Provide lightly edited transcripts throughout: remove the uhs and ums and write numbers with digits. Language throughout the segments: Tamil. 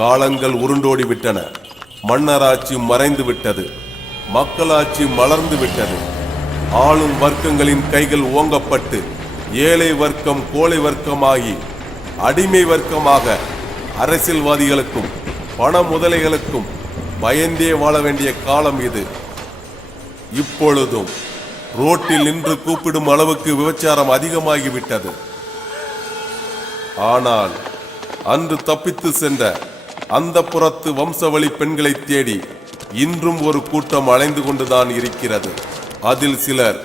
காலங்கள் உருண்டோடி விட்டன. மன்னராட்சி மறைந்து விட்டது. மக்களாட்சி மலர்ந்து விட்டது. ஆளும் வர்க்கங்களின் கைகள் ஓங்கப்பட்டு ஏழை வர்க்கம் கோழை வர்க்கமாகி அடிமை வர்க்கமாக அரசியல்வாதிகளுக்கும் பண முதலைகளுக்கும் பயந்தே வாழ வேண்டிய காலம் இது. இப்பொழுதும் ரோட்டில் நின்று கூப்பிடும் அளவுக்கு விபச்சாரம் அதிகமாகிவிட்டது. ஆனால் அன்று தப்பித்து சென்ற அந்த புறத்து வம்சவழி பெண்களை தேடி இன்றும் ஒரு கூட்டம் அலைந்து கொண்டுதான் இருக்கிறது. அதில் சிலர்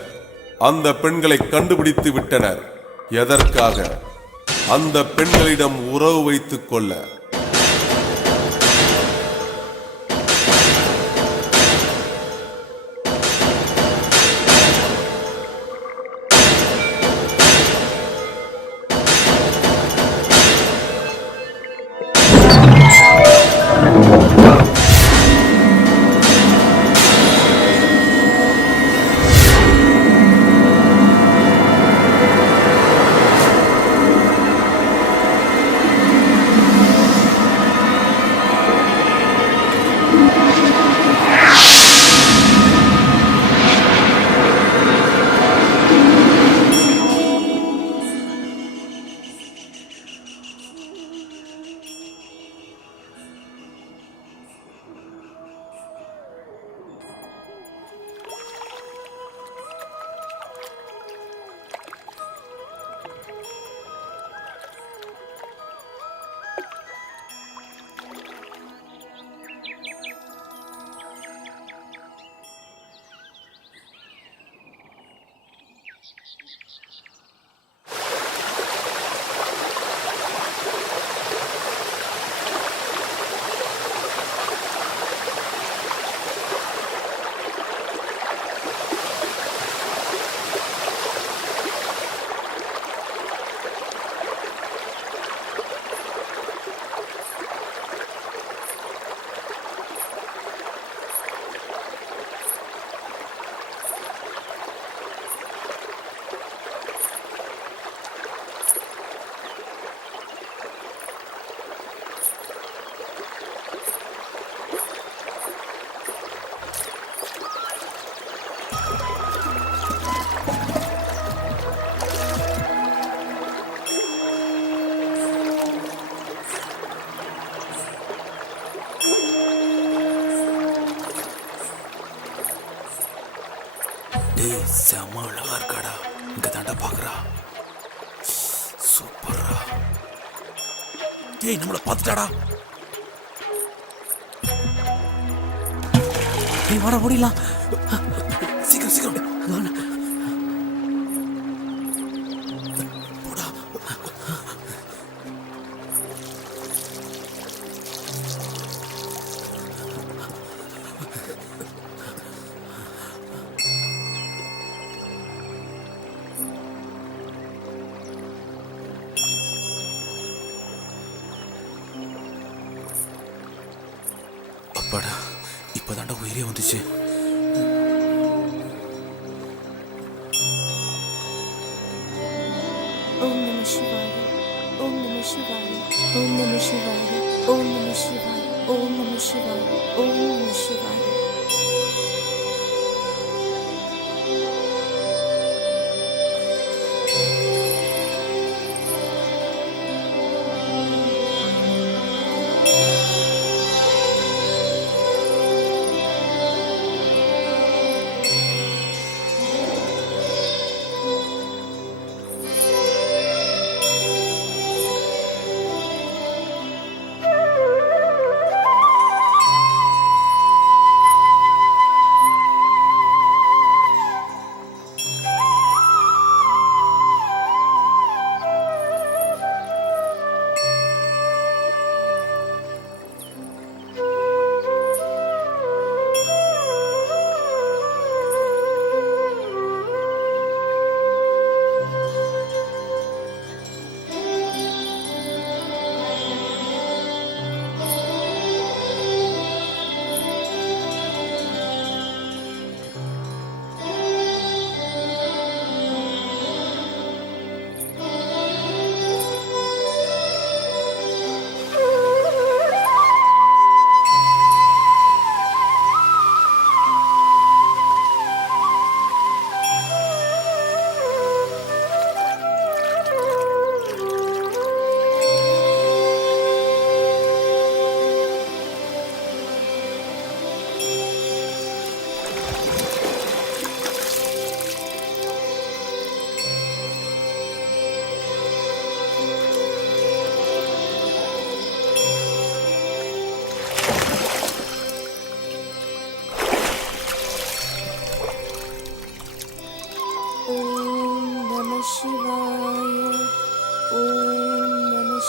அந்த பெண்களை கண்டுபிடித்து விட்டனர். எதற்காக? அந்த பெண்களிடம் உறவு வைத்துக் கொள்ள. செம்ம அழகா இருக்காடா. இங்க தாண்டா பாக்குறா. சூப்பரா. டேய் நம்மள பாத்துட்டாடா. டேய் வாடா ஓடிடலாம். சீக்கிரம் சீக்கிரம் போடா. அப்பாடா இப்பதாண்டா உயிரே வந்துச்சு. ஓம் நம சிவாய ஓம் நம சிவாய ஓம் நம சிவாய ஓம் நம சிவாய ஓம் நம சிவாய ஓம் நம சிவாய.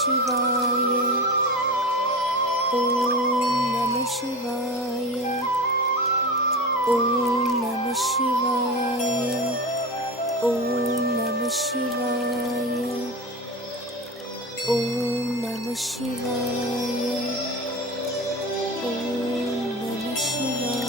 சிவாய. ஓம் நம சிவாய. ஓம் நம சிவாய. ஓம் நம சிவாய. ஓம் நம சிவாய. ஓம் நம சிவாய.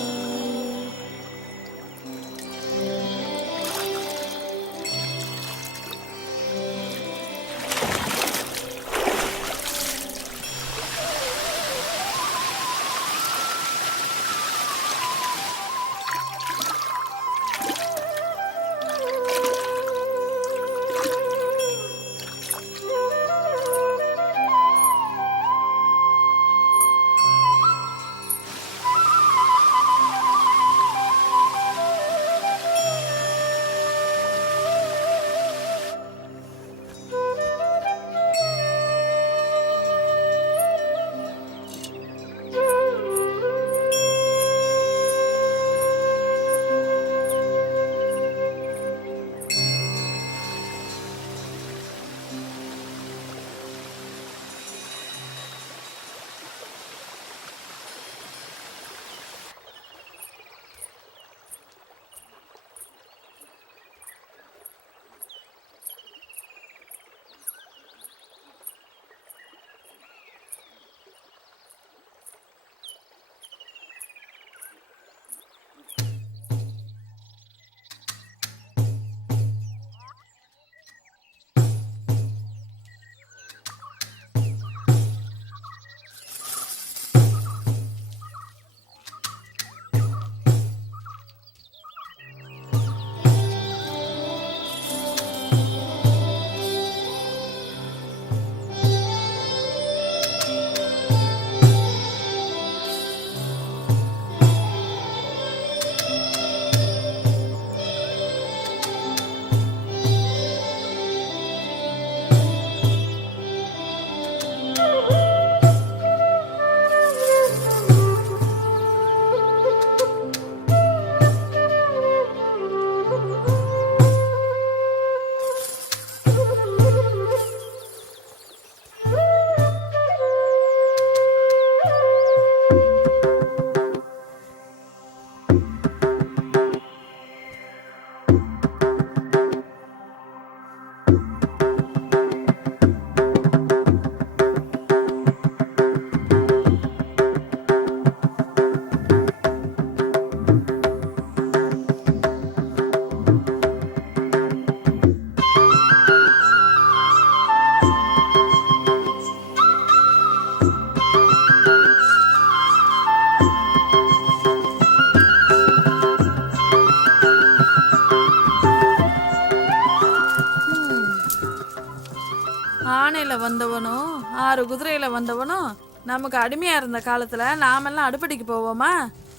ஆனையில வந்தவனும் 6 குதிரையில வந்தவனும் நமக்கு அடிமையா இருந்த காலத்துல நாமெல்லாம் அடுப்படிக்கு போவோமா?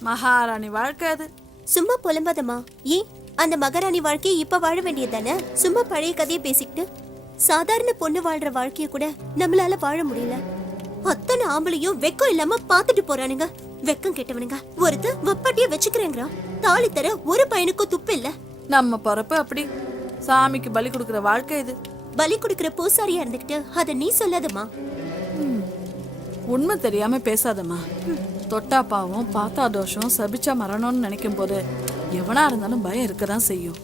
மகாராணி வாழ்க்கை அது. சும்மா புலம்பாதம்மா. ஏன் அந்த மகாராணி வாழ்க்கையை இப்ப வாழ வேண்டியது தானே? சும்மா பழைய கதையை பேசிக்கிட்டு சாதாரண பொண்ணு வாழ்ற வாழ்க்கைய கூட நம்மளால வாழ முடியல. அத்தனை ஆம்பளையும் வெக்கம் இல்லாம பாத்துட்டு போறானுங்க. வெக்கம் கெட்டவனுங்க. ஒருத்த வப்பாட்டிய வச்சுக்கிறேங்கிறான். தாலி தர ஒரு பையனுக்கும் துப்பு இல்ல. நம்ம பொறப்பு அப்படி. சாமிக்கு பலி கொடுக்கிற வாழ்க்கை இது. பலி கொடுக்கிற பூசாரியா இருந்துகிட்டு அத நீ சொல்லாதம்மா. உண்மை தெரியாம பேசாதம்மா. தொட்டா பாவம், பார்த்தா தோஷம், சபிச்சா மரணம்னு நினைக்கும் போது எவனா இருந்தாலும் பயம் இருக்கதான் செய்யும்.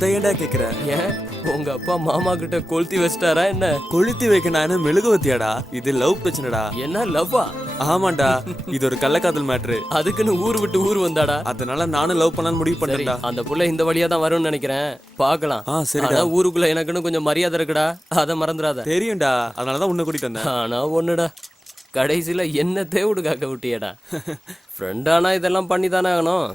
அதை ஏன்டா கேக்குற? ஏன் உங்க அப்பா மாமா கிட்ட கொளுத்தி வச்சிட்டாரா என்ன? கொளுத்தி வைக்க நான் என்ன மெழுகுவத்தியாடா? இது லவ் பிரச்சனைடா. என்ன லவ்வா? ஆமாண்டா, இது ஒரு கள்ளக்காதல் மேட்ரு. அதுக்குன்னு ஊர் விட்டு ஊர் வந்தாடா? அதனால நானும் லவ் பண்ணலாம்னு முடிவு சரி, பண்ணிட்டேன்டா. அந்த புள்ள இந்த வழியா தான் வரும்னு நினைக்கிறேன். பார்க்கலாம். சரிடா. ஆனா ஊருக்குள்ள எனக்குன்னு கொஞ்சம் மரியாதை இருக்குடா, அதை மறந்துடாத. தெரியும்டா, அதனாலதான் உன்னை கூட்டிட்டு வந்தேன். ஆனா ஒண்ணுடா, கடைசியில என்ன தேவுடு காக்க விட்டியடா. ஃப்ரெண்டானா இதெல்லாம் பண்ணி தானே ஆகணும்.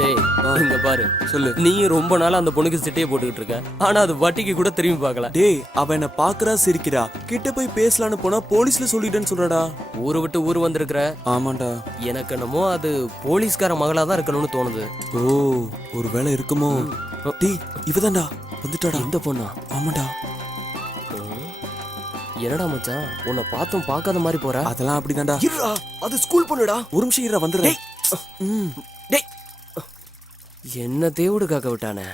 டேய் இங்க பாரு, சொல்லு. நீயும் ரொம்ப நாளா அந்த பொண்ணுக்கு சிட்டையை போட்டுக்கிட்டு இருக்க, ஆனா அது வட்டிக்கு கூட திரும்பி பார்க்கல. டேய், அவ என்ன பாக்குறா, சிரிக்கிறா. கிட்ட போய் பேசலான்னு போனா போலீஸ்ல சொல்லிட்டேன்னு சொல்றடா. ஊரை விட்டு ஊர் வந்திருக்கிற. ஆமாண்டா. எனக்கு என்னமோ அது போலீஸ்கார மகளா தான் இருக்கணும்னு தோணுது. ஓ, ஒரு வேலை இருக்குமோ? டேய், இவதான்டா வந்துட்டாடா. இந்த பொண்ணா? ஆமாண்டா. என்னடா மச்சான், உன்னை பார்த்தும் பார்க்காத மாதிரி போற. அதெல்லாம் அப்படிதான்டா. இருடா, அது ஸ்கூல் பொண்ணுடா. ஒரு நிமிஷம் இருடா, வந்துடுறேன். டேய், என்ன தேவுடு காக்க விட்டானே.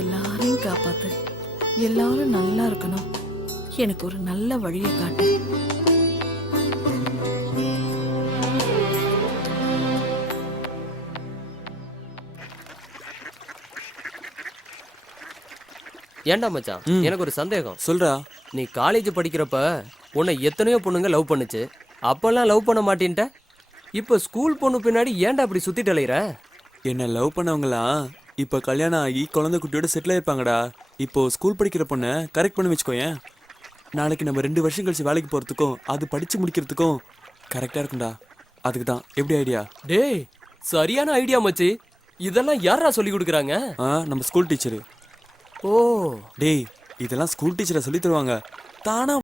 எல்லாரையும் காப்பாத்து, எல்லாரும் நல்லா இருக்கணும். எனக்கு ஒரு நல்ல வழியை காட்டு. ஏன்டா மச்சான், எனக்கு ஒரு சந்தேகம். சொல்றா. நீ காலேஜ் படிக்கிறப்ப உன்னை எத்தனையோ பொண்ணுங்க லவ் பண்ணுச்சு, அப்பெல்லாம் லவ் பண்ண மாட்டேன்ட்ட. இப்ப ஸ்கூல் பொண்ணு பின்னாடி ஏன்டா அப்படி சுத்திட்டு அலையிற? என்ன லவ் பண்ணவங்களாம் இப்ப கல்யாணம் ஆகி குழந்தை குட்டியோட செட்டில் ஆயிருப்பாங்கடா. இப்போ ஸ்கூல் படிக்கிற பொண்ணை கரெக்ட் பண்ணி வச்சுக்கோயேன். நாளைக்கு நம்ம 2 வருஷம் கழிச்சு வேலைக்கு போறதுக்கும் அது படிச்சு முடிக்கிறதுக்கும் கரெக்டா இருக்கும்டா. அதுக்கு தான். எப்படி ஐடியா? டேய், சரியான ஐடியா மச்சி. இதெல்லாம் யாரா சொல்லி கொடுக்குறாங்க? நம்ம ஸ்கூல் டீச்சரு. ஓ, டேய் இதெல்லாம் ஸ்கூல் டீச்சரை சொல்லி தருவாங்க. தானா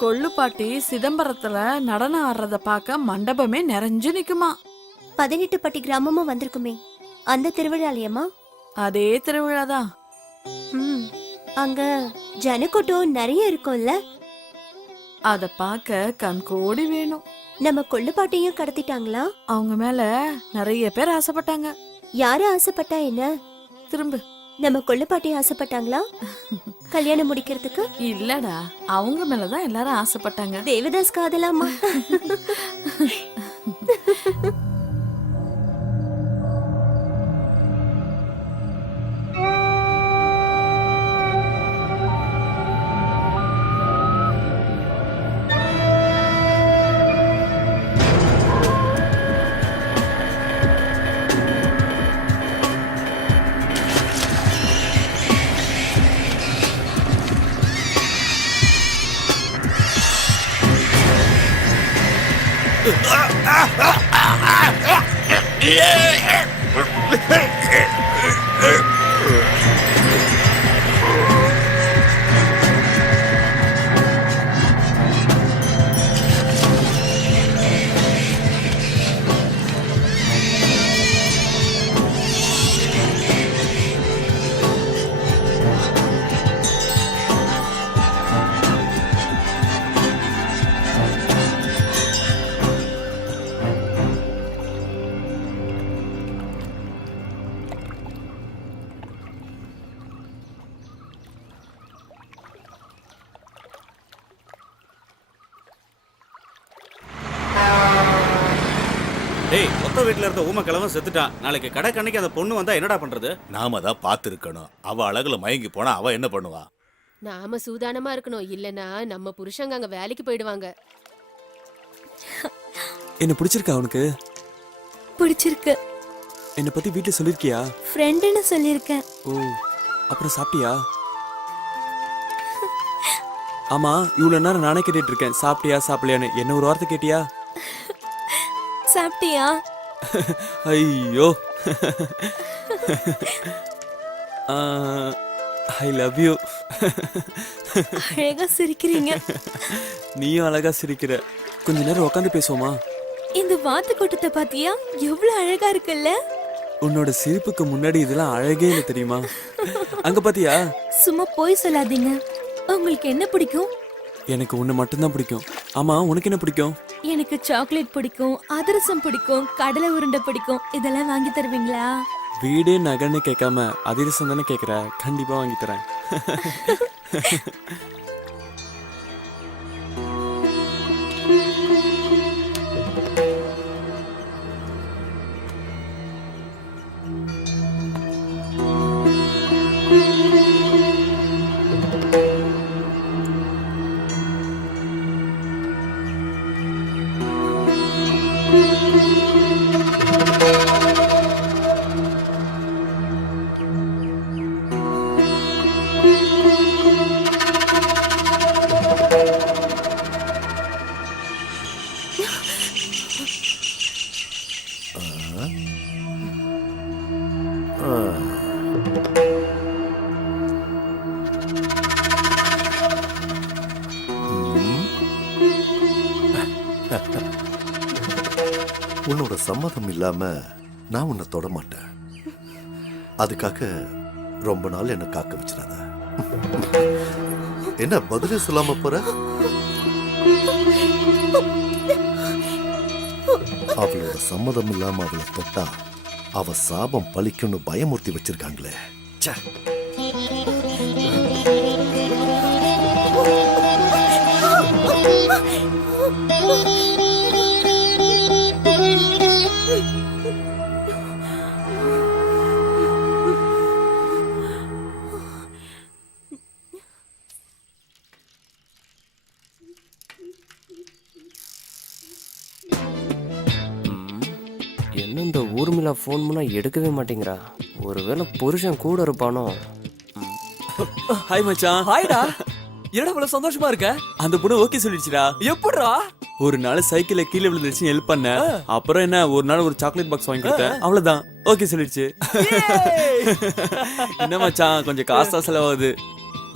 கொள்ளுப்பாட்டி சிதம்பரத்துல நடனம் ஆடுறத பார்க்க மண்டபமே நிறைஞ்சு நிக்குமா. 18 பட்டி கிராமமும் வந்திருக்குமே, அந்த திருவிழாலயமா? அதே திருவிழாதான். அங்க ஜனக்கூட்டம் நிறைய இருக்கும்ல. அத பார்க்க கண்கோடி வேணும். நம்ம கொள்ளுப்பாட்டையும் கடத்திட்டாங்களா? அவங்க மேல நிறைய பேர் ஆசைப்பட்டாங்க. யாரு ஆசைப்பட்டா என்ன? திரும்ப நம்ம கொள்ளுப்பாட்டி ஆசைப்பட்டாங்களா கல்யாணம் முடிக்கிறதுக்கு? இல்லடா, அவங்க மேலதான் எல்லாரும் ஆசைப்பட்டாங்க. தேவதாஸ் காதலாமா? டேய், மொத்த வீட்டுல இருந்த ஊமை கிழவன் செத்துட்டான். நாளைக்கு கடை கண்ணைக்கு அந்த பொண்ணு வந்தா என்னடா பண்றது? நாம தான் பார்த்துருக்கணும். அவ அழகுல மயங்கி போனா அவ என்ன பண்ணுவா? நாம சூதானமா இருக்கணும், இல்லனா நம்ம புருஷங்க அங்க வேலைக்கு போயிடுவாங்க. என்ன பிடிச்சிருக்கா உனக்கு? பிடிச்சிருக்கு. என்னை பத்தி வீட்டுல சொல்லிருக்கியா? ஃப்ரெண்டுன்னு சொல்லிருக்கேன். ஓ, அப்புறம் சாப்பிட்டியா? ஆமா, இவ்வளவு நேரம் நானே கேட்டுட்டு இருக்கேன் சாப்பிட்டியா சாப்பிடலையான்னு. என்ன ஒரு வார்த்தை கேட்டியா? சாப்பிட்டியா? ஐயோ, ஐ லவ் யூ. அழகா சிரிக்கிறீங்க. நீயும் அழகா சிரிக்கிற. கொஞ்ச நேரம் உட்காந்து பேசுவோமா? இந்த வாத்து கூட்டத்தை பாத்தியா? எவ்வளவு அழகா இருக்குல்ல. உன்னோட சிரிப்புக்கு முன்னாடி இதெல்லாம் அழகே இல்லை தெரியுமா? அங்க பாத்தியா? சும்மா போய் சொல்லாதீங்க. உங்களுக்கு என்ன பிடிக்கும்? எனக்கு உன்னை மட்டும்தான் பிடிக்கும். ஆமா, உனக்கு என்ன பிடிக்கும்? எனக்கு சாக்லேட் பிடிக்கும், அதிரசம் பிடிக்கும், கடலை உருண்டை பிடிக்கும். இதெல்லாம் வாங்கி தருவீங்களா? வீடே நகைன்னு கேட்காம அதிரசம் தானே கேட்குற. கண்டிப்பா வாங்கி தரேன். உன்னோட சம்மதம் இல்லாம நான் உன்னை தொட மாட்டேன். அதுக்காக ரொம்ப நாள் என்ன காக்க வச்சிடாத. என்ன பதிலே சொல்லாம போற? அவளோட சம்மதம் இல்லாம அவளை தொட்டா அவ சாபம் பழிக்கும்னு பயமுறுத்தி வச்சிருக்காங்களே. ச்சே. என்ன இந்த ஊர்மிளா ஃபோன் பண்ணா எடுக்கவே மாட்டேங்கிறா. ஒருவேளை புருஷன் கூட இருப்பானோ? ஹாய் மச்சான். ஹாய்டா. என்னடா இவ்வளவு சந்தோஷமா இருக்க? அந்த பொண்ணு ஓகே சொல்லிடுச்சுடா. எப்படிடா? ஒரு நாள் சைக்கிள்ல கீழே விழுந்துருச்சு ஹெல்ப் பண்ண. அப்புறம் என்ன ஒரு நாள் ஒரு சாக்லேட் பாக்ஸ் வாங்கி கொடுத்தேன். அவ்வளவுதான் ஓகே சொல்லிடுச்சு. என்ன மச்சான் கொஞ்சம் காசா செலவாகுது.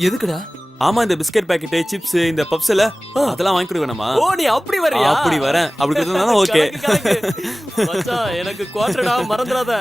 எதுக்குடா? ஆமா இந்த பிஸ்கட் பாக்கெட் சிப்ஸ் இந்த பப்ஸ் எல்லாம் அதெல்லாம் வாங்கி கொடுக்க வேணாமா? ஓ நீ அப்படி வரியா? அப்படி வரேன். அப்படி கொடுத்தா ஓகே. மச்சான் எனக்கு குவார்டர்டா மறந்துடாத.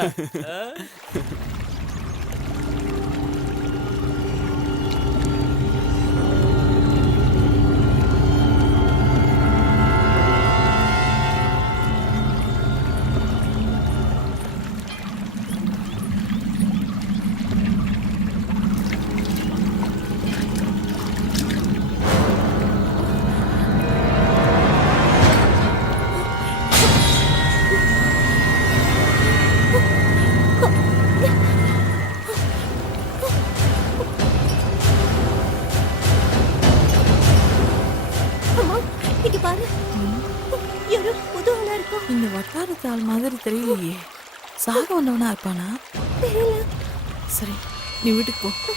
அம்மா இங்க பாரு, யாரோ புது ஆளா இருக்கும். இந்த வட்டாரத்து ஆள் மாதிரி தெரியலையே. சாக வந்தவனா இருப்பானா? தெரியல. சரி நீ வீட்டுக்கு போ.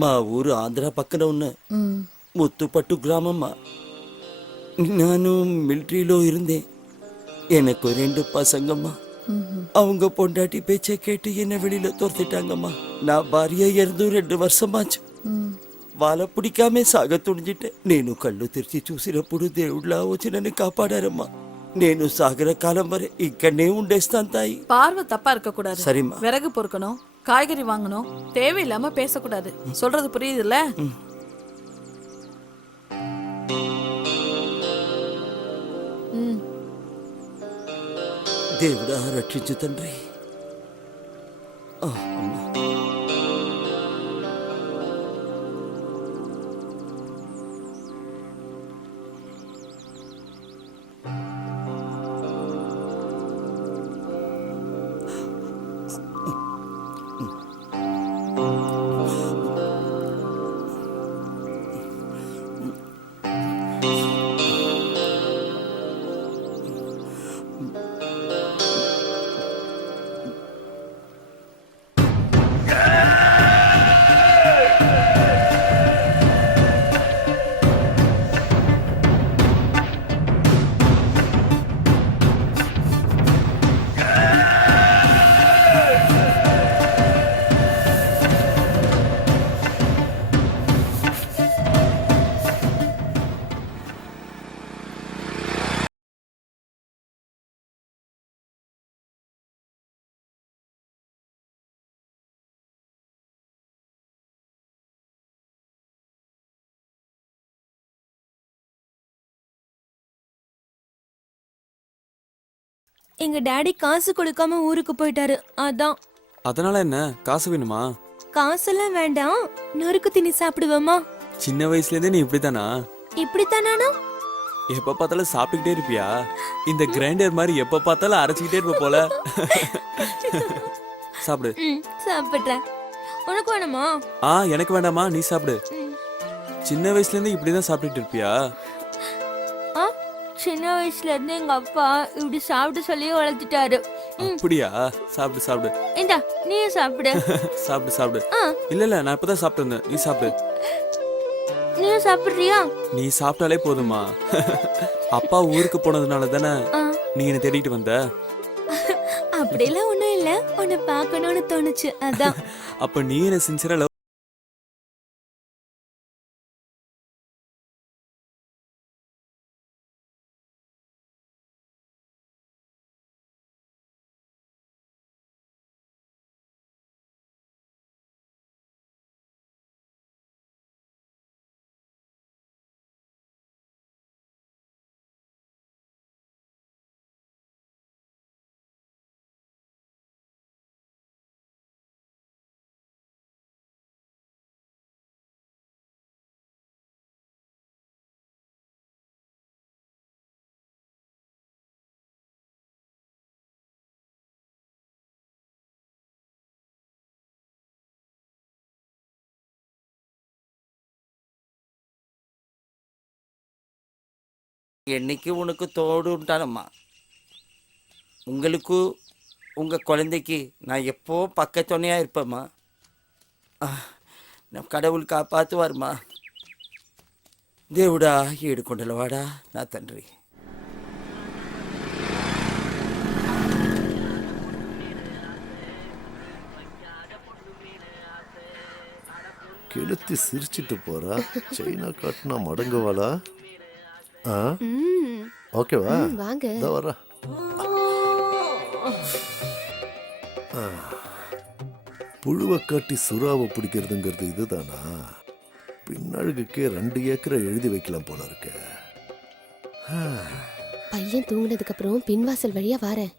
మా ఊరు ఆంధ్ర పక్కన ఉన్న ముత్తుపట్టు గ్రామమ్మా. ನಾನು மிலிட்ரியிலோ இருந்தேன். எனக்கு 2 பசங்கம்மா. அவங்க பொண்டாட்டி பேச்சை கேட்டு என்ன வெளியில துரத்திட்டாங்கம்மா. நான் భార్య இறந்து 2 வருஷமாச்சு. వాళ్ళ పిడికామే సాగ తుడిజిట్టే. నేను కళ్ళు తెరిచి చూసినప్పుడు దేవుళ్ళ వచ్చి నన్ను కాపాడారమ్మా. నేను సాగర కాలం వరే ఇక్కడనే ఉండేస్తాను తాయి. பார்வை தப்பா இருக்க கூடாது. சரிம்மா. விறகு பொறுக்கணும், காய்கறி வாங்கணும், தேவையில்லாம பேசக்கூடாது. சொல்றது புரியுதுல்ல? దేవుడా రక్షించు తండ్రి. అమ్మా. எங்க டாடி காசு கொடுக்காம ஊருக்கு போயிட்டாரு. அதான். அதனால என்ன காசு வேணுமா? காசெல்லாம் வேண்டாம், நொறுக்கு திணி சாப்பிடுவோமா? சின்ன வயசுல இருந்தே நீ இப்படித்தானா? இப்படித்தானா? எப்ப பார்த்தாலும் சாப்பிட்டுக்கிட்டே இருப்பியா? இந்த கிரைண்டர் மாதிரி எப்ப பார்த்தாலும் அரைச்சிக்கிட்டே இருப்ப போல. சாப்பிடு. சாப்பிடுறேன். உனக்கு வேணுமா? எனக்கு வேண்டாமா, நீ சாப்பிடு. சின்ன வயசுல இருந்து இப்படிதான் சாப்பிட்டுட்டு இருப்பியா? சின்ன வயசுல இருந்து எங்க அப்பா இப்படி சாப்பிட்டு சொல்லி வளர்த்துட்டாரு. அப்படியா? சாப்பிடு சாப்பிடு. இந்தா நீயும் சாப்பிடு. சாப்பிடு சாப்பிடு. இல்ல நான் இப்பதான் சாப்பிட்டு இருந்தேன். நீ சாப்பிடு. நீயும் சாப்பிடுறியா? நீ சாப்பிட்டாலே போதுமா? அப்பா ஊருக்கு போனதுனால தானே நீ என்ன தேடிட்டு வந்த? அப்படிலாம் ஒண்ணும் இல்ல, உன்னை பார்க்கணும்னு தோணுச்சு அதான். அப்ப நீ என்ன சின்சியரா லவ் என்னைக்கு உனக்கு தோடு உண்டானம்மா. உங்களுக்கு உங்கள் குழந்தைக்கு நான் எப்போ பக்கத்துணையாக இருப்பேம்மா. நம்ம கடவுள் காப்பாற்றுவார்மா. దేవుడా ఏడుకొండలవాడా నా తండ్రి. கெளுத்தி சிரிச்சிட்டு போறா. சைனா காட்டினா மடங்குவாளா? ஓகேவா? வாங்க. இதோ வரா. புழுவை காட்டி சுறாவை பிடிக்கிறதுங்கிறது இதுதானா? பின்னழுகுக்கே 2 ஏக்கரை எழுதி வைக்கலாம் போல இருக்க. பையன் தூங்கினதுக்கு அப்புறம் பின்வாசல் வழியா வாரேன்.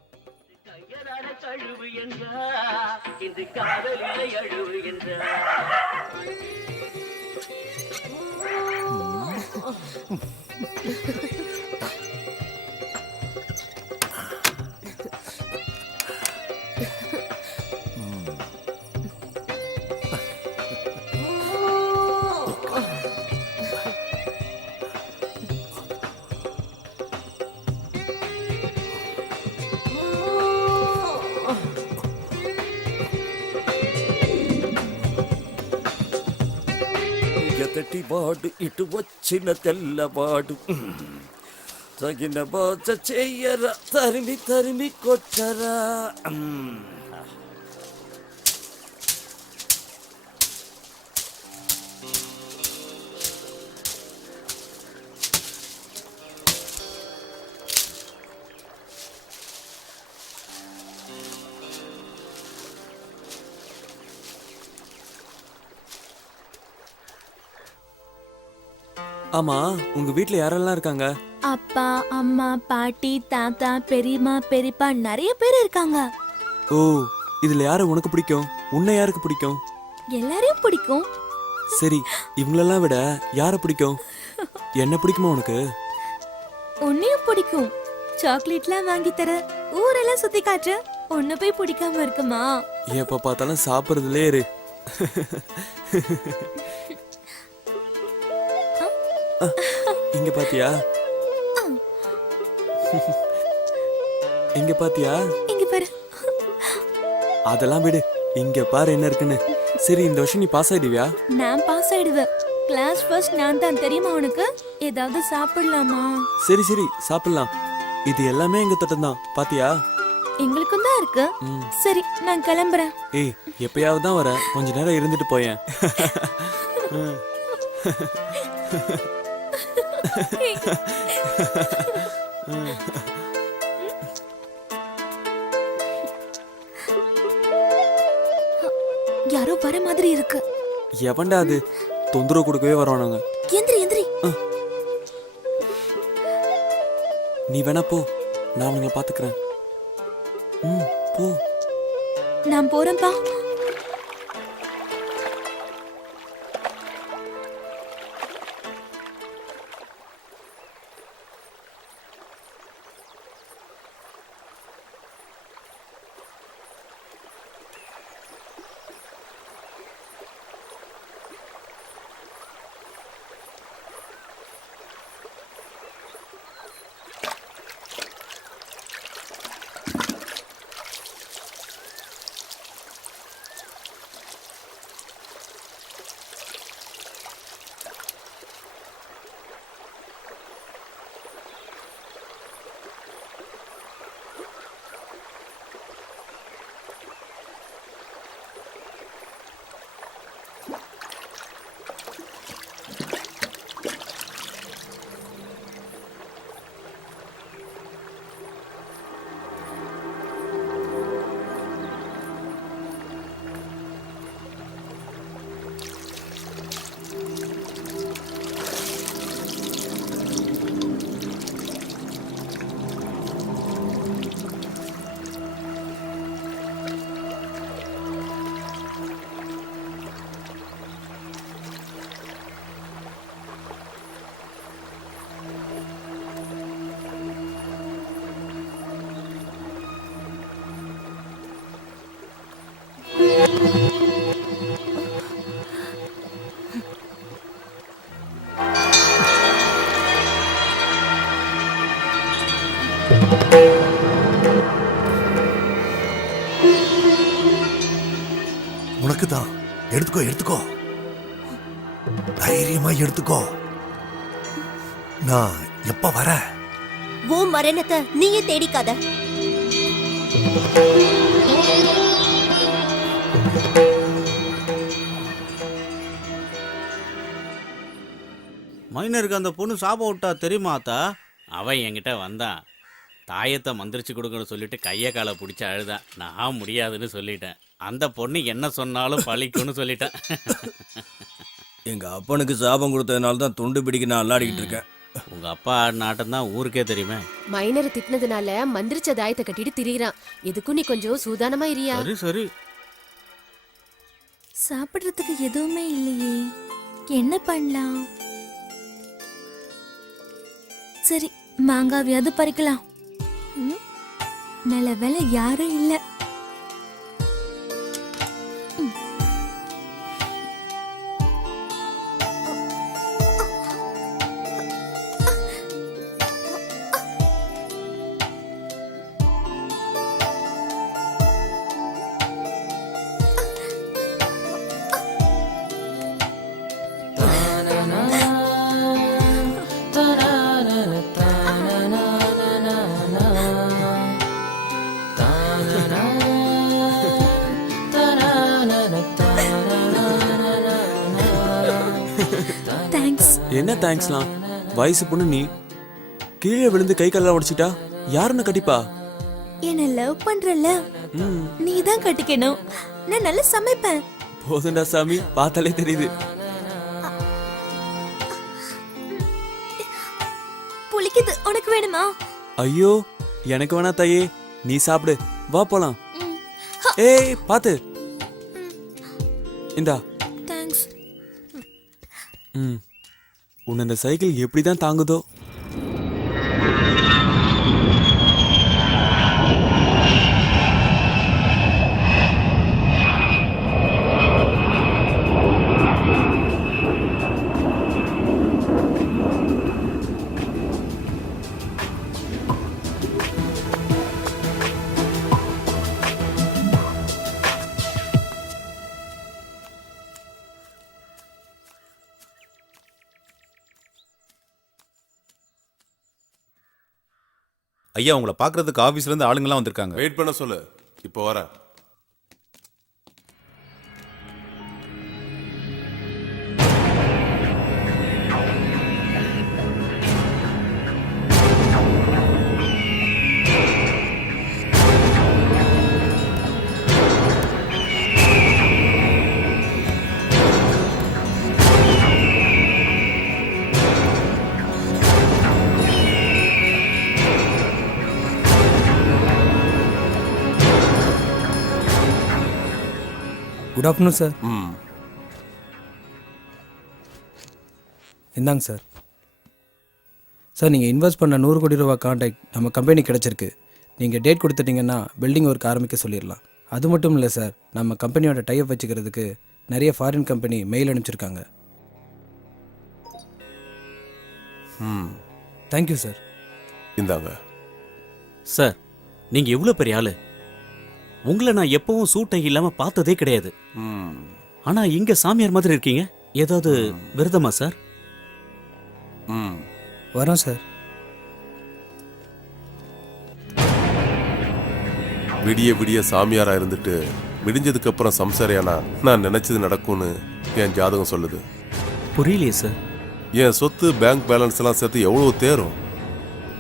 ఎదటి వాడు ఇటు వచ్చిన తెల్లవాడు తగిన బాధ చెయ్యరా, తరిమి తరిమి కొట్టరా. ஆமா, உங்க வீட்ல யாரெல்லாம் இருக்காங்க? அப்பா, அம்மா, பாட்டி, தாத்தா, பெரியம்மா, பெரியப்பா நிறைய பேர் இருக்காங்க. ஓ, இதுல யார உனக்கு பிடிக்கும்? உன்னை யாருக்கு பிடிக்கும்? எல்லாரையும் பிடிக்கும். சரி, இவங்களெல்லாம் விட யார பிடிக்கும்? என்ன பிடிக்குமா உனக்கு? உன்னையும் பிடிக்கும். சாக்லேட்லாம் வாங்கி தர, ஊரெல்லாம் சுத்தி காற்று. ஒன்னு போய் பிடிக்காம இருக்குமா? எப்ப பார்த்தாலும் சாப்பிடுறதுலே இரு. இங்க பாத்தியா? இங்க பாத்தியா? இங்க பாரு. அதெல்லாம் விடு, இங்க பாரு என்ன இருக்குன்னு. சரி, இந்த வருஷம் நீ பாஸ் ஆயிடுவியா? நான் பாஸ் ஆயிடுவேன். கிளாஸ் ஃபர்ஸ்ட் நான் தான், தெரியுமா உனக்கு? ஏதாவது சாப்பிடலாமா? சரி சரி, சாப்பிடலாம். இது எல்லாமே எங்க திட்டம் தான், பாத்தியா? எங்களுக்கும் தான் இருக்கு. சரி, நான் கிளம்புறேன். ஏய், எப்பயாவது தான் வரேன், கொஞ்ச நேரம் இருந்துட்டு போயேன். யாரோ வர மாதிரி இருக்கு. எவன்டா அது? தொந்தரவு கொடுக்கவே வருவானுங்க. எந்திரி எந்திரி. நீ வேணா போ, நான் அவங்களை பாத்துக்கிறேன். போ. நான் போறேன்ப்பா. உனக்கு தான். எடுத்துக்கோ எடுத்துக்கோ, தைரியமா எடுத்துக்கோ. நான் எப்ப வர? உன் மரணத்தை நீயே தேடிக்காத. மைனருக்கு அந்த பொண்ணு சாபம் விட்டா தெரியுமா அத்தா? அவன் என்கிட்ட வந்தான், தாயத்தை மந்திரிச்சு கொடுக்கணும்னு சொல்லிட்டு கையை காலை பிடிச்சி அழுதான். நான் முடியாதுன்னு சொல்லிட்டேன். அந்த பொண்ணு என்ன சொன்னாலும் பழிக்கும்னு சொல்லிட்டேன். எங்க அப்பனுக்கு சாபம் கொடுத்ததுனால தான் துண்டு பிடிக்க நான் அல்லாடிக்கிட்டு இருக்கேன். உங்க அப்பா ஆடின ஆட்டம் தான் ஊருக்கே தெரியுமே. மைனரை திட்டினதுனால மந்திரிச்ச தாயத்தை கட்டிட்டு திரியிறான். எதுக்கும் நீ கொஞ்சம் சூதானமா இரியா. சரி சரி. சாப்பிடுறதுக்கு எதுவுமே இல்லையே, என்ன பண்ணலாம்? சரி, மாங்காவியாவது பறிக்கலாம். நல்ல வேலை யாரும் இல்ல. என்ன தேங்க்ஸ்லாம்? வயசு பொண்ணு நீ, கீழே விழுந்து கை காலெல்லாம் உடைச்சிட்டா யாருன்னு கட்டிப்பா? என்ன லவ் பண்றல, நீ தான் கட்டிக்கணும். நான் நல்லா சமைப்பேன். போதுண்டா சாமி, பார்த்தாலே தெரியுது. புளிக்குது, உனக்கு வேணுமா? ஐயோ, எனக்கு வேணா தாயே, நீ சாப்பிடு. வா போலாம். ஏய் பாத்து, இந்தா. தேங்க்ஸ். உன்னை இந்த சைக்கிள் எப்படிதான் தாங்குதோ? ஐயா உங்களை பார்க்கறதுக்கு ஆபீஸ்ல இருந்து ஆளுங்கெல்லாம் வந்திருக்காங்க. வெயிட் பண்ண சொல்லு, இப்போ வரேன். Good afternoon sir. இந்தாங்க சார். சார் நீங்கள் இன்வெஸ்ட் பண்ண 100 கோடி ரூபா கான்ட்ராக்ட் நம்ம கம்பெனி கிடச்சிருக்கு. நீங்கள் டேட் கொடுத்துட்டீங்கன்னா பில்டிங் ஒர்க் ஆரம்பிக்க சொல்லிடலாம். அது மட்டும் இல்லை சார், நம்ம கம்பெனியோட டைப் வச்சுக்கிறதுக்கு நிறைய ஃபாரின் கம்பெனி மெயில் அனுப்பிச்சிருக்காங்க. Thank you sir. இந்தாங்க சார், நீங்க எவ்வளவு பெரிய ஆளு. உங்களை நான் எப்பவும் சூட்டை இல்லாம பார்த்ததே கிடையாது. ஆனா இங்க சாமியார் மாதிரி இருக்கீங்க. ஏதாவது விரதமா சார்? வரோம் சார். விடிய விடிய சாமியாரா இருந்துட்டு விடிஞ்சதுக்கு அப்புறம் சம்சாரியானா நான் நினைச்சது நடக்கும்னு என் ஜாதகம் சொல்லுது. புரியலையே சார். என் சொத்து பேங்க் பேலன்ஸ் எல்லாம் சேர்த்து எவ்வளவு தேரும்?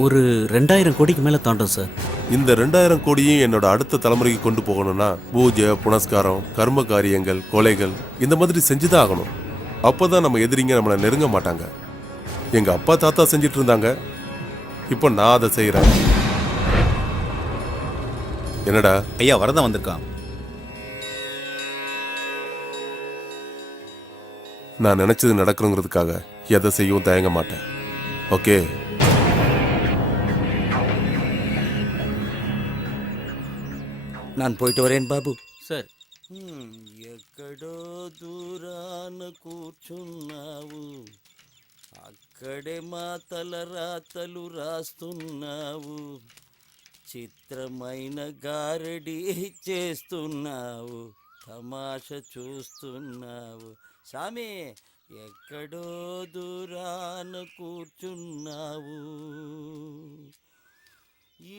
ஒரு 2000 கோடிக்கு மேல தாண்டும் சார். இந்த 2000 கோடியும் என்னோட அடுத்த தலைமுறைக்கு கொண்டு போகணும்னா பூஜை, புனஸ்காரம், கர்ம காரியங்கள், கொலைகள் இந்த மாதிரி செஞ்சுதான் ஆகணும். அப்பதான் நம்ம எதிரிங்க நம்மளை நெருங்க மாட்டாங்க. எங்க அப்பா தாத்தா செஞ்சிட்டு இருந்தாங்க, இப்போ நான் அதை செய்யறேன். என்னடா? ஐயா வரதான் வந்திருக்கான். நான் நினைச்சது நடக்கணுங்கிறதுக்காக எதை செய்யவும் தயங்க மாட்டேன். ஓகே? நான் போயிட்டு வரேன் బాబు. సార్. ఎక్కడో దూరాన కూర్చున్నావు, అక్కడే మా తల రాతలు రాస్తున్నావు. చిత్రమైన గారడి చేస్తున్నావు, తమాష చూస్తున్నావు. సామి ఎక్కడో దూరాన కూర్చున్నావు,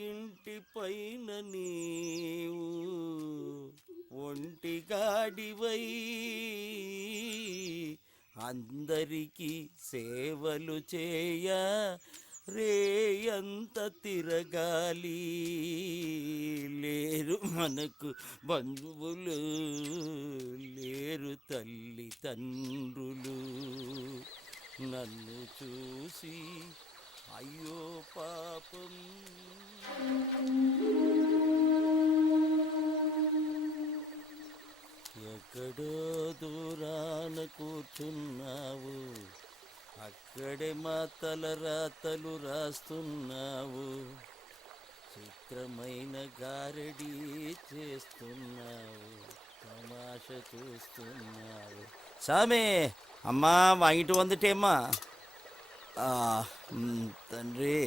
ఇంటి పైన నీవు ఒంటిగాడివై అందరికీ సేవలు చేయ రేయంత తిరగాలి. లేరు మనకు బంధువులు, లేరు తల్లి తండ్రులు. నన్ను చూసి అయ్యో పాపం. ఎక్కడో దూరాన కూర్చున్నావు, అక్కడే మా తలరాతలు రాస్తున్నావు, చిత్రమైన గారడి చేస్తున్నావు, తమాష చూస్తున్నావు. சாமி அம்மா வாங்கிட்டு வந்துட்டேம்மா. తండ్రి.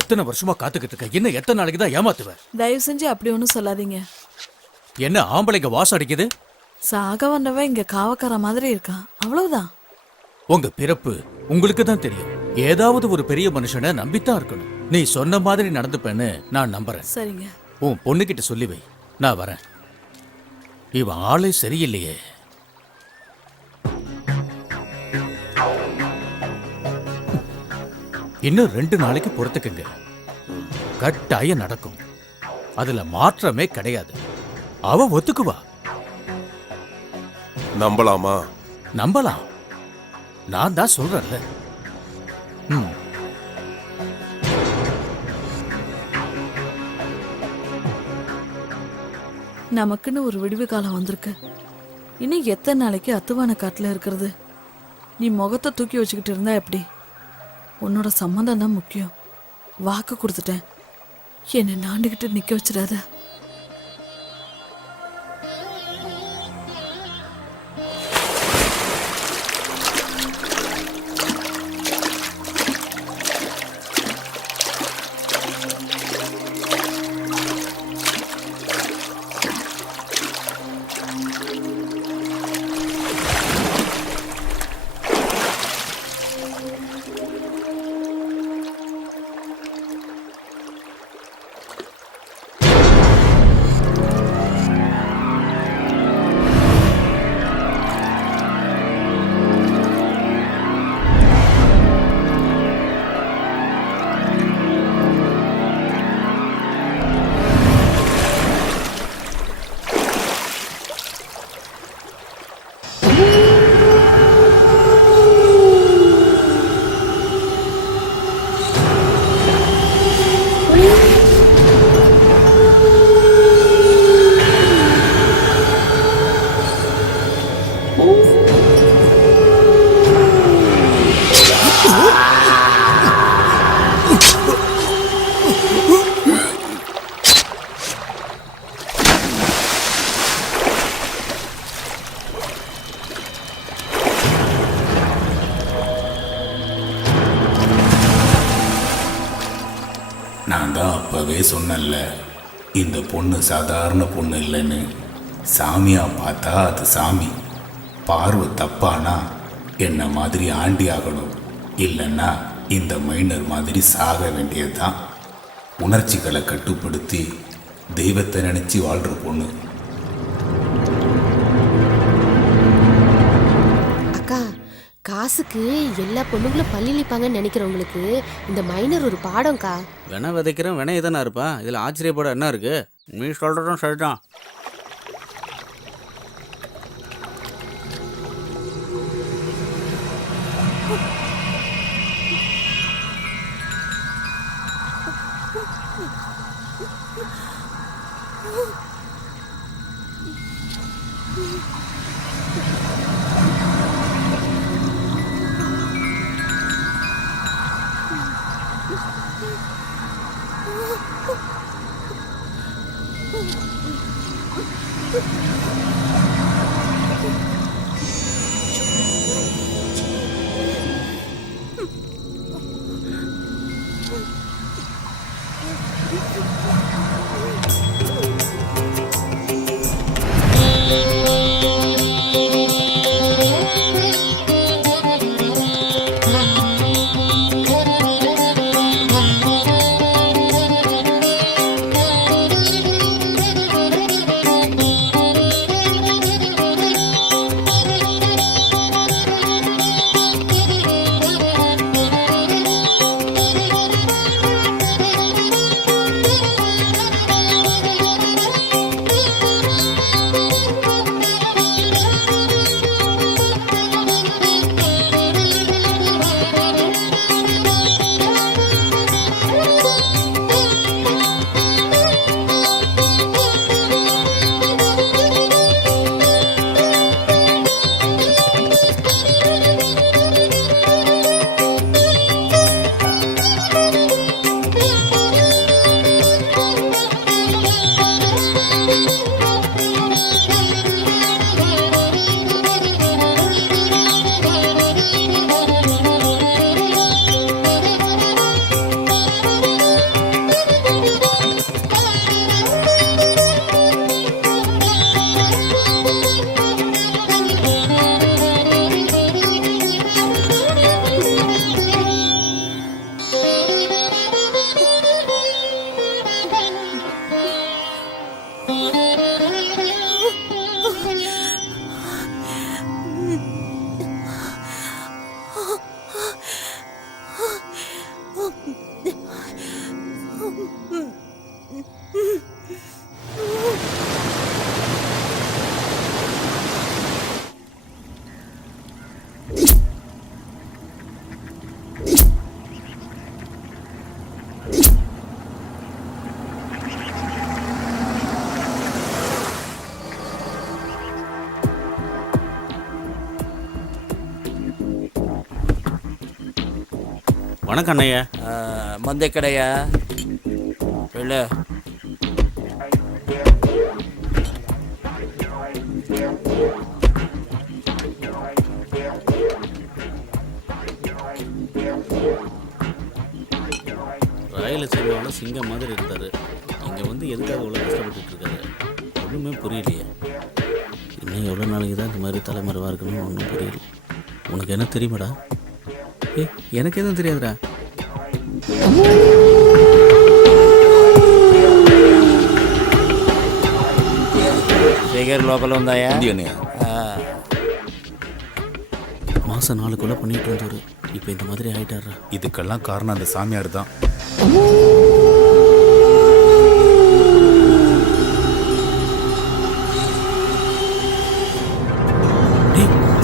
எத்தனை வருஷமா காத்துக்கிட்டு இருக்க, என்ன எத்தனை நாளைக்கு தான் ஏமாத்துவ? தயவு செஞ்சு அப்படி ஒன்றும் சொல்லாதீங்க. என்ன ஆம்பளைங்க வாசம் அடிக்குது? சாக வந்தவன் இங்க காவக்கார மாதிரி இருக்கான், அவ்வளவுதான். உங்க பிறப்பு உங்களுக்கு தான் தெரியும். ஏதாவது ஒரு பெரிய மனுஷனை நம்பித்தான் இருக்கணும். நீ சொன்ன மாதிரி நடந்துப்பேன்னு நான் நம்புறேன். சரிங்க. உன் பொண்ணுகிட்ட சொல்லி வை, நான் வரேன். இவன் ஆளே சரியில்லையே. இன்னும் 2 நாளைக்கு பொறுத்துக்குங்க, கட்டாயம் நடக்கும். அதுல மாற்றமே கிடையாது. அவ ஒத்துக்குவா. நம்பலாமா? நம்பலாம். நான் தான் சொல்றேன்ல. நமக்குன்னு ஒரு விடுவு காலம் வந்திருக்கு. இன்னும் எத்தனை நாளைக்கு அத்துவான காட்டுல இருக்கிறது? நீ முகத்தை தூக்கி வச்சுக்கிட்டு இருந்தா எப்படி? உன்னோட சம்மந்தம் தான் முக்கியம். வாக்கு கொடுத்துட்டேன், என்னை நாண்டுகிட்டு நிக்க வச்சிடாத. நான் தான் அப்பவே சொன்னேன்ல, இந்த பொண்ணு சாதாரண பொண்ணு இல்லைன்னு. சாமியா பார்த்தா அது சாமி. பார்வை தப்பானா என்ன மாதிரி ஆண்டி ஆகணும், இல்லைன்னா இந்த மைனர் மாதிரி சாக வேண்டியதுதான். உணர்ச்சிகளை கட்டுப்படுத்தி தெய்வத்தை நினைச்சு வாழ்ற பொண்ணு. அக்கா, காசுக்கு எல்லா பொண்ணுங்களும் பள்ளி நிற்பாங்கன்னு நினைக்கிறவங்களுக்கு இந்த மைனர் ஒரு பாடம்க்கா. வினை விதைக்கிறோம் வினையை தானே இருப்பா. இதில் ஆச்சரியப்பட என்ன இருக்கு? நீ சொல்கிறதும் சரிதான். வணக்கம் அண்ணையா. மந்தை கடையா? இல்லை, ரயில சேர்ந்தவன சிங்கம் மாதிரி இருந்தார். இங்கே வந்து எதுக்காக இவ்வளோ கஷ்டப்பட்டுட்டு இருக்காரு ஒன்றுமே புரியலையே. இன்னும் எவ்வளோ நாளைக்கு தான் இந்த மாதிரி தலைமறைவாக இருக்கணும்னு ஒன்றும் புரியல. உனக்கு என்ன தெரியுமாடா? எனக்கு எதுவும் தெரியாதுடா. சேகர் லோக்கல் வந்தாயா? மாதம் 4 கொலை பண்ணிட்டு வந்தவர் இப்போ இந்த மாதிரி ஆயிட்டாரா? இதுக்கெல்லாம் காரணம் அந்த சாமியார் தான்.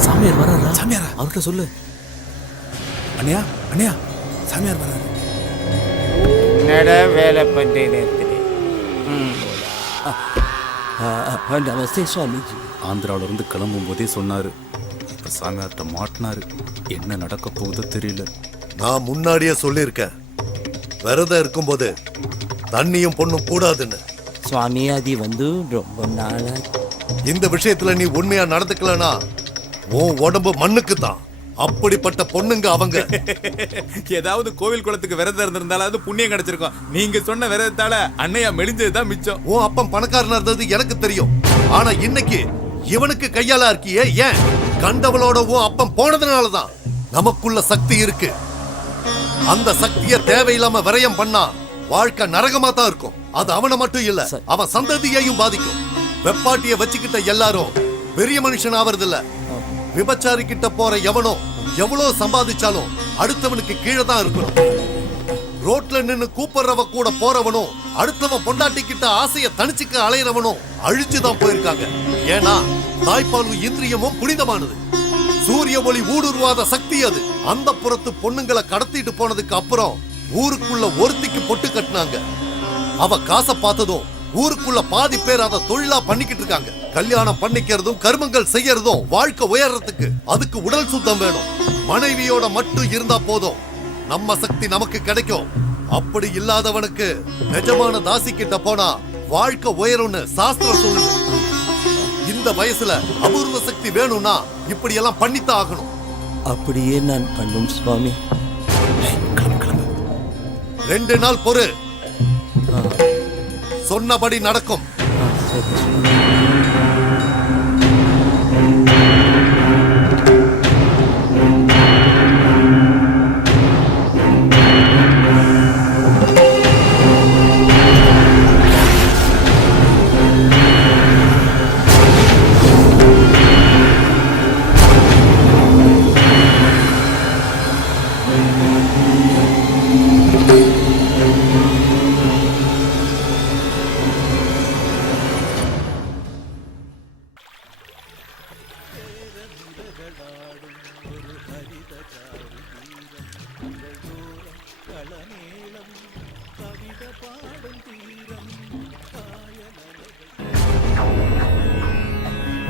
சாமியார் வராரா? சாமியாரா? அவர்கிட்ட சொல்லு. அண்ணையா அண்ணையா, சாமியார் வராரு. என்னடா வேலை பண்ணுறேன்? நமஸ்தே சுவாமிஜி. ஆந்திராவிலிருந்து கிளம்பும் போதே சொன்னாரு. இப்ப சாமியார்கிட்ட மாட்டினாரு. என்ன நடக்க போகுதோ தெரியல. நான் முன்னாடியே சொல்லியிருக்கேன், விரதம் இருக்கும்போது தண்ணியும் பொண்ணும் கூடாதுன்னு. சுவாமி அது வந்து ரொம்ப நாளா இந்த விஷயத்துல நீ உண்மையா நடந்துக்கலனா உன் உடம்பு மண்ணுக்கு தான். அப்படிப்பட்ட பொண்ணுங்க அவங்க. ஏதாவது கோவில் குளத்துக்கு விரதம் இருந்திருந்தாலும் புண்ணியம் கிடைச்சிருக்கும். நீங்க சொன்ன விரதத்தால அன்னையா மெலிஞ்சதுதான் மிச்சம். உன் அப்பன் பணக்காரனா இருந்தது எனக்கு தெரியும். ஆனா இன்னைக்கு இவனுக்கு கையால இருக்கியே ஏன்? கண்டவளோட உன் அப்பன் போனதுனாலதான். நமக்குள்ள சக்தி இருக்கு. அந்த சக்தியை தேவையில்லாம விரயம் பண்ணா வாழ்க்கை நரகமா தான் இருக்கும். அது அவனை மட்டும் இல்ல, அவன் சந்ததியையும் பாதிக்கும். வெப்பாட்டிய வச்சுக்கிட்ட எல்லாரும் பெரிய மனுஷன் ஆவறதில்ல. விபச்சாரி கிட்ட போற எவனோ எவ்வளவு சம்பாதிச்சாலும் அடுத்தவனுக்கு கீழே தான் இருக்கணும். ரோட்ல நின்னு கூப்பிடுறவ கூட போறவனோ அடுத்தவன் பொண்டாட்டி கிட்ட ஆசைய தனிச்சுக்க அலையிறவனோ அழிச்சுதான் போயிருக்காங்க. ஏன்னா தாய்ப்பாலும் இந்திரியமும் புனிதமானது. சூரிய ஒளி ஊடுருவாத சக்தி அது. அந்த புறத்து பொண்ணுங்களை கடத்திட்டு போனதுக்கு அப்புறம் ஊருக்குள்ள ஒருத்திக்கு பொட்டு கட்டினாங்க. அவ காசை பார்த்ததும் ஊருக்குள்ள பாதி பேர் அதை தொழிலா பண்ணிக்கிட்டு இருக்காங்க. கல்யாணம் பண்ணிக்கிறதும் கர்மங்கள் செய்யறதும் வாழ்க்கை உயர்றதுக்கு அதுக்கு உடல் சுத்தம் வேணும். மனைவியோட மட்டும் இருந்தா போதும், நம்ம சக்தி நமக்கு கிடைக்கும். அப்படி இல்லாதவனுக்கு நிஜமான தாசி கிட்ட போனா வாழ்க்கை உயரும்னு சாஸ்திரம் சொல்லுது. இந்த வயசுல அபூர்வ சக்தி வேணும்னா இப்படி எல்லாம் பண்ணித்தான் ஆகணும். அப்படியே நான் பண்ணும் சுவாமி. 2 நாள் பொறு, சொன்னபடி நடக்கும்.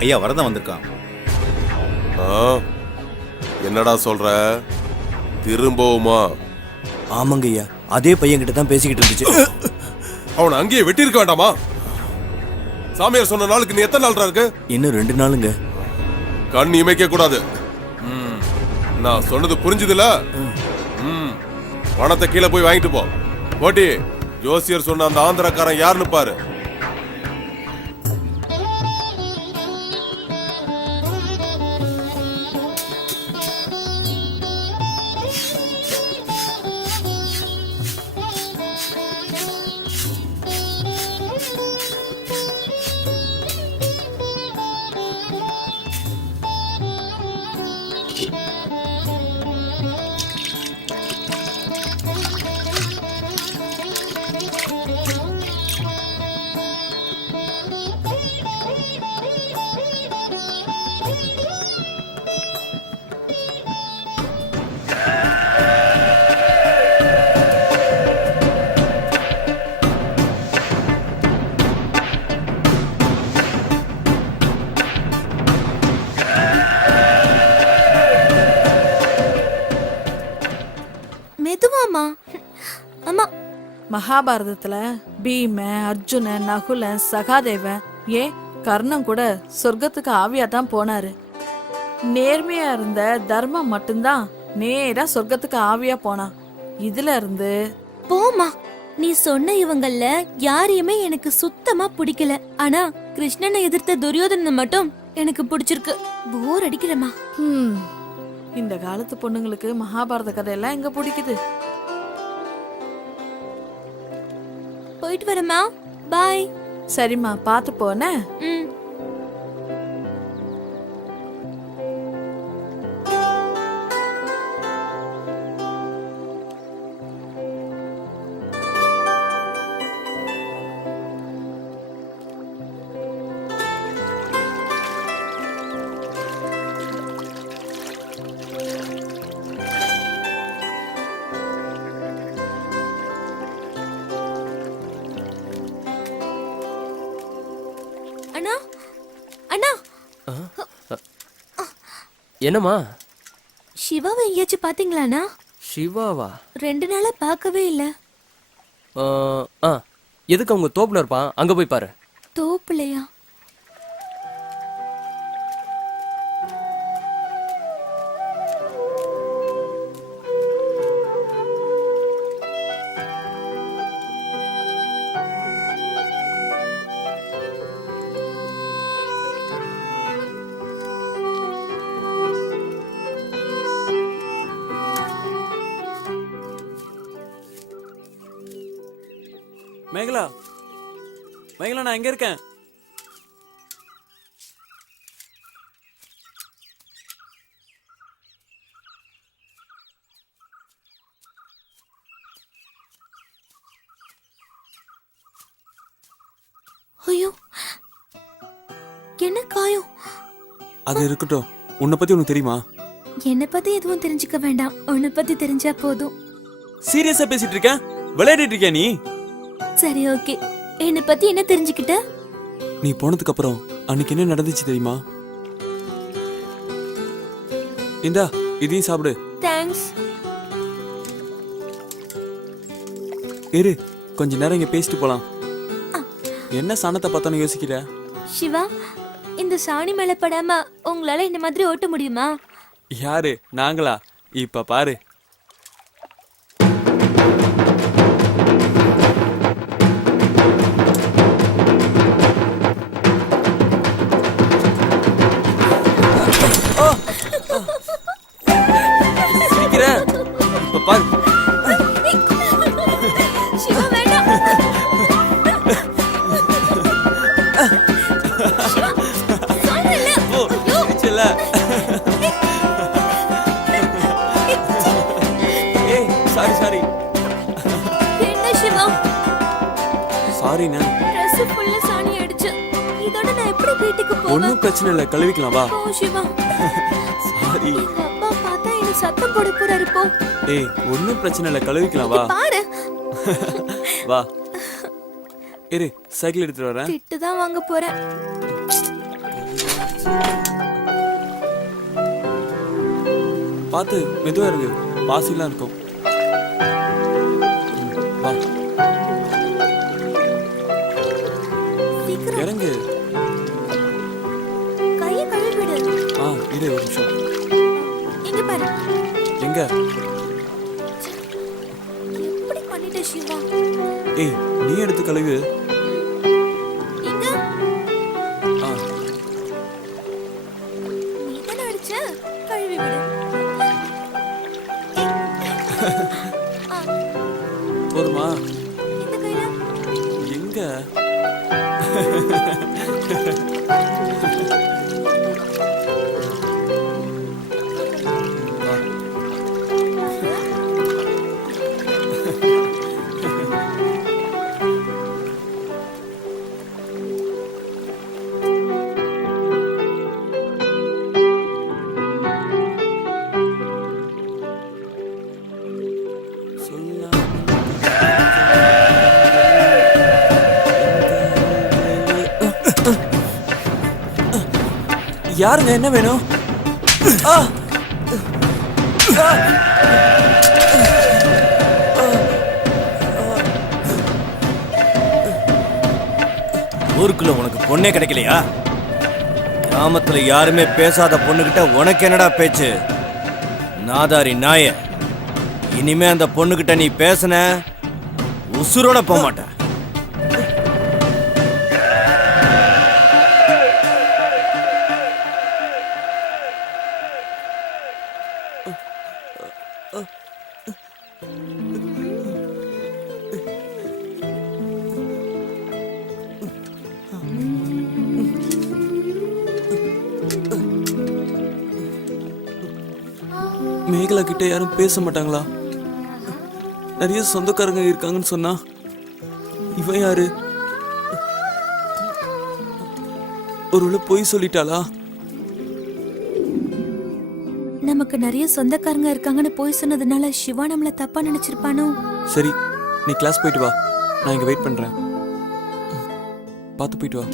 ஐயா வரதான் வந்திருக்கான். என்னடா சொல்ற? திரும்பவுமா? ஆமாங்க ஐயா, அதே பையன் கிட்ட தான் பேசிக்கிட்டு இருந்துச்சு. அவனை அங்கேயே வெட்டி இருக்க வேண்டாமா? சாமியார் சொன்ன நாளுக்கு நீ எத்தனை நாள் இருக்கு? இன்னும் 2 நாளுங்க. கண் இமைக்க கூடாது. நான் சொன்னது புரிஞ்சுதுல? பணத்தை கீழே போய் வாங்கிட்டு போ. போட்டி ஜோசியர் சொன்ன அந்த ஆந்திரக்காரன் யாருன்னு பாரு. மெதுவாமா. அம்மா, மகாபாரதத்துல பீம, அர்ஜுனன், நகுலன், சகாதேவன், ஏன் கர்ணன் கூட சொர்க்கத்துக்கு ஆவியா தான் போனாரு. நேர்மையா இருந்த தர்மம் மட்டும்தான் நேரா சொர்க்கத்துக்கு ஆவியா போனான். இதுல இருந்து போமா. நீ சொன்ன இவங்கள யாரையுமே எனக்கு சுத்தமா பிடிக்கல. ஆனா கிருஷ்ணனை எதிர்த்த துரியோதனனை மட்டும் எனக்கு பிடிச்சிருக்கு. போர் அடிக்கிறமா. இந்த காலத்து பொண்ணுங்களுக்கு மகாபாரத கதையெல்லாம் எங்க பிடிக்குது? போயிட்டு வரமா. பாய். சரிம்மா, பாத்து போன. அண்ணா, அண்ணா. என்னம்மா? சிவாவை எங்கேயாச்சும் பாத்தீங்களாண்ணா? சிவாவா? 2 நாளா பார்க்கவே இல்ல. எதுக்கு அவங்க தோப்புல இருப்பான், அங்க போய் பாரு. தோப்புலையா? மேகலா மேகலா, நான் எங்க இருக்கேன்? ஐயோ, என்ன காயம்? அது இருக்கட்டும், உன்னை பத்தி உனக்கு தெரியுமா? என்னை பத்தி எதுவும் தெரிஞ்சுக்க வேண்டாம், உன்னை பத்தி தெரிஞ்சா போதும். சீரியஸா பேசிட்டு இருக்க? விளையாடிட்டு இருக்கியா நீ? சரி, ஓகே. என்னை பத்தி என்ன தெரிஞ்சுக்கிட்ட? நீ போனதுக்கு அப்புறம் அன்னைக்கு என்ன நடந்துச்சு தெரியுமா? இந்தா, இதையும் சாப்பிடு. தேங்க்ஸ். இரு, கொஞ்ச நேரம் இங்க பேசிட்டு போலாம். என்ன சாணத்தை பார்த்தானு யோசிக்கிற? சிவா, இந்த சாணி மேல படாம உங்களால இந்த மாதிரி ஓட்ட முடியுமா? யாரு, நாங்களா? இப்ப பாரு. சிரிக்கிற? இப்ப பாரு. சிவா, வேண்டாம். சிவா, சொல்றேன்ல. ஓ, சிரிச்சல. ஏய், சாரி. என்ன சிவா? சாரிண்ணா. Dress ஃபுல்லா சாணி அடிச்சு. இதோட நான் எப்படி வீட்டுக்கு போவேன்? ஒன்னும் பிரச்சனை இல்ல, கழுவிக்கலாம் வா. போ சிவா. சாரி. எங்க அப்பா பார்த்தா என்ன சத்தம் போட போறாரு போ. ஏய், ஒன்னும் பிரச்சனை இல்ல, கழுவிக்கலாம் வா. பாரு. வா. இரு, சைக்கிள் எடுத்துட்டு வரேன். திட்டு தான் வாங்க போறேன். பாத்து மெதுவா இருங்க, பாசிலாம் இருக்கும். வா, சீக்கிரம் இறங்கு. கையை கழுவி விடு. இரு ஒரு நிமிஷம். இங்க பாரு. எங்க? எப்படி பண்ணிட்ட சிவா? ஏய், நீ எடுத்து கழுவு. இங்க ஆ, நீ தான அடிச்ச, கழுவி விடு. போதுமா? இந்த கையில எங்க? யாருங்க, என்ன வேணும்? ஊருக்குள்ள உனக்கு பொண்ணே கிடைக்கலையா? கிராமத்துல யாருமே பேசாத பொண்ணுகிட்ட உனக்கு என்னடா பேச்சு? நாதாரி நாய, இனிமே அந்த பொண்ணுகிட்ட நீ பேசுன உசுரோட போக மாட்ட. மேகலா கிட்ட யாரும் பேச மாட்டாங்களா? நிறைய சொந்தக்காரங்க இருக்காங்கன்னு சொன்னா இவன் யாரு? ஒருவேளை பொய் சொல்லிட்டாளா? நமக்கு நிறைய சொந்தக்காரங்க இருக்காங்கன்னு போய் சொன்னதுனால சிவா நம்மள தப்பா நினைச்சிருப்பானோ? சரி, நீ கிளாஸ் போயிட்டு வா, நான் இங்க வெயிட் பண்றேன். பார்த்து போயிட்டு வா.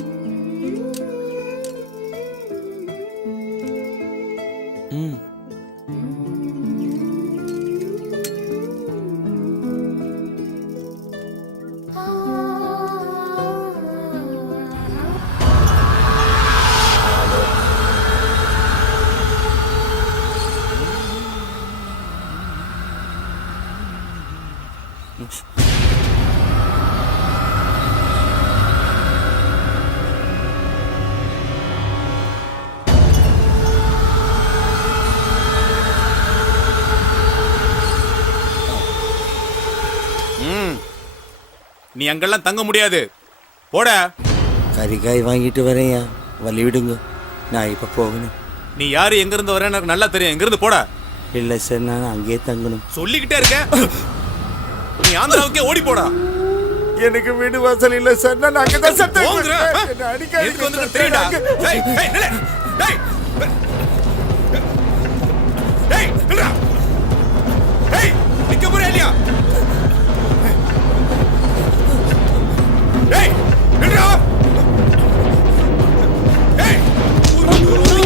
ம். நீ அங்கெல்லாம் தங்க முடியாது. போடா. கறிக்காய் வாங்கிட்டு வரேன்யா, வழி விடுங்க, நான் இப்போ போகணும். நீ யாரு, எங்க இருந்து வரேன்னு எனக்கு நல்லா தெரியும். எங்க இருந்து போடா. இல்லை சார், நான் அங்கேயே தங்கணும். சொல்லிக்கிட்டே இருக்க. நீ ஆந்திராவுக்கே ஓடி போடா. எனக்கு வீடு வாசல் இல்லை சார், நான் அங்கே தான் சத்தம் எதுக்கு வந்து தெரியுடா. டேய் டேய் நில்லு. டேய் டேய் நில்லுடா. டேய் நிக்க போறியா இல்லையா? டேய் நில்லுடா. டேய்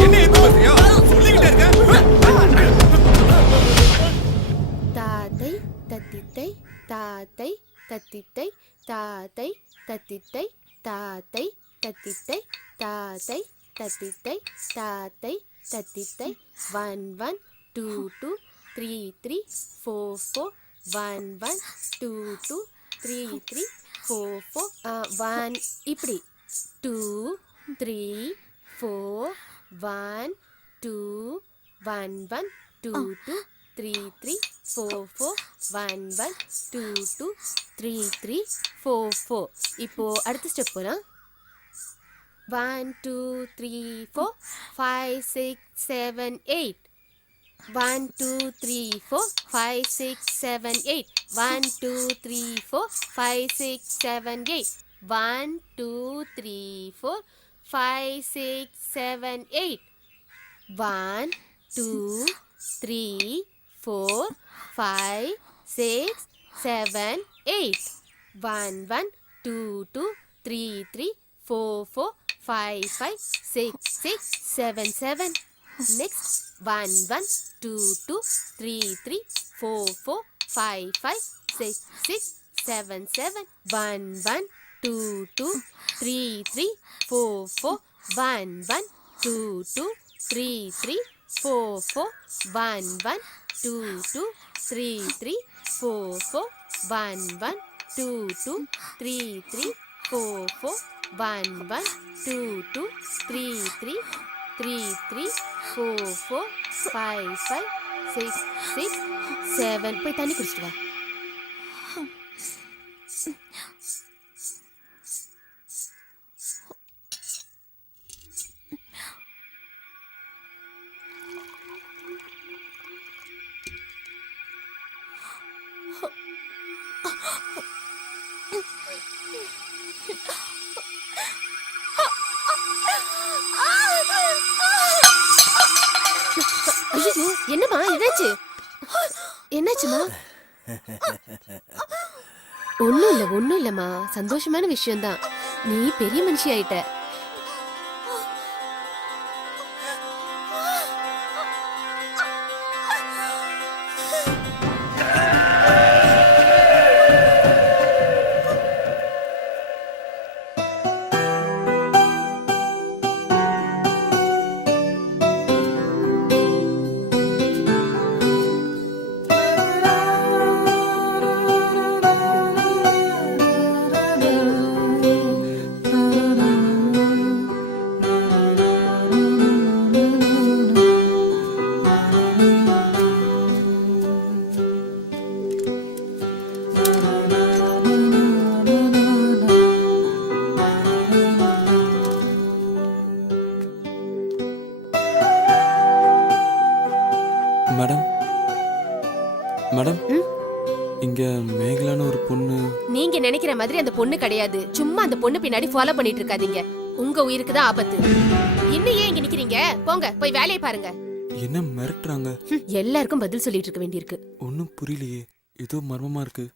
என்ன எது பண்றியா? சொல்லிக்கிட்டே இருக்க. தாத்தை தத்தித்தை தாத்தை தத்தித்தை தாத்தை தத்தித்தை தாத்தை தத்தித்தை தாத்தை தத்தித்தை தாத்தை தத்தித்தை 1 1 2 2 3 3 4 4 1 1 2 2 3 3 4 4 1 இப்படி 2 3 4 1 2 1 1 2 2 3 3 4 4 1 1 2 2 3 3 4 4. இப்போ அடுத்த ஸ்டெப் போலாம். 1 2 3 4 5 6 7 8. 1 2 3 4 5 6 7 8. 1 2 3 4 5 6 7 8. 1 2 3 4 5 6 7 8. 1 2 3 4 5 6 7 8. 1 1 2 2 3 3 4 4 5 5 6 6 7 7. Next 1 1 2 2 3 3 4 4 5 5 6 6 7 7. 1 1 2 2 3 3 4 4 1 1 2 2 3 3 4 4 1 1 2 2 3 3 4 4 1 1 2 2 3 3 4 4 1 1 2 2 3 3 3 3 4 4 5 5 6 6 7. போய் தண்ணி குடிச்சிட்டு வா. ஐயோ, என்னம்மா என்னாச்சு? என்னாச்சுமா? ஒன்றும் இல்லைம்மா, சந்தோஷமான விஷயம்தான். நீ பெரிய மனுஷி ஆயிட்ட. மேடம் மேடம் இங்க மேகலான ஒரு பொண்ணு. நீங்க நினைக்கிற மாதிரி அந்த பொண்ணு கிடையாது. சும்மா அந்த பொண்ணு பின்னாடி ஃபாலோ பண்ணிட்டு இருக்காதீங்க. உங்க உயிருக்கு தான் ஆபத்து. இன்னும் ஏன் இங்க நிக்கிறீங்க? போங்க, போய் வேலையை பாருங்க. என்ன மிரட்டுறாங்க? எல்லாருக்கும் பதில் சொல்லிட்டு இருக்க வேண்டியிருக்கு. ஒன்னும் புரியலையே, ஏதோ மர்மமா இருக்கு.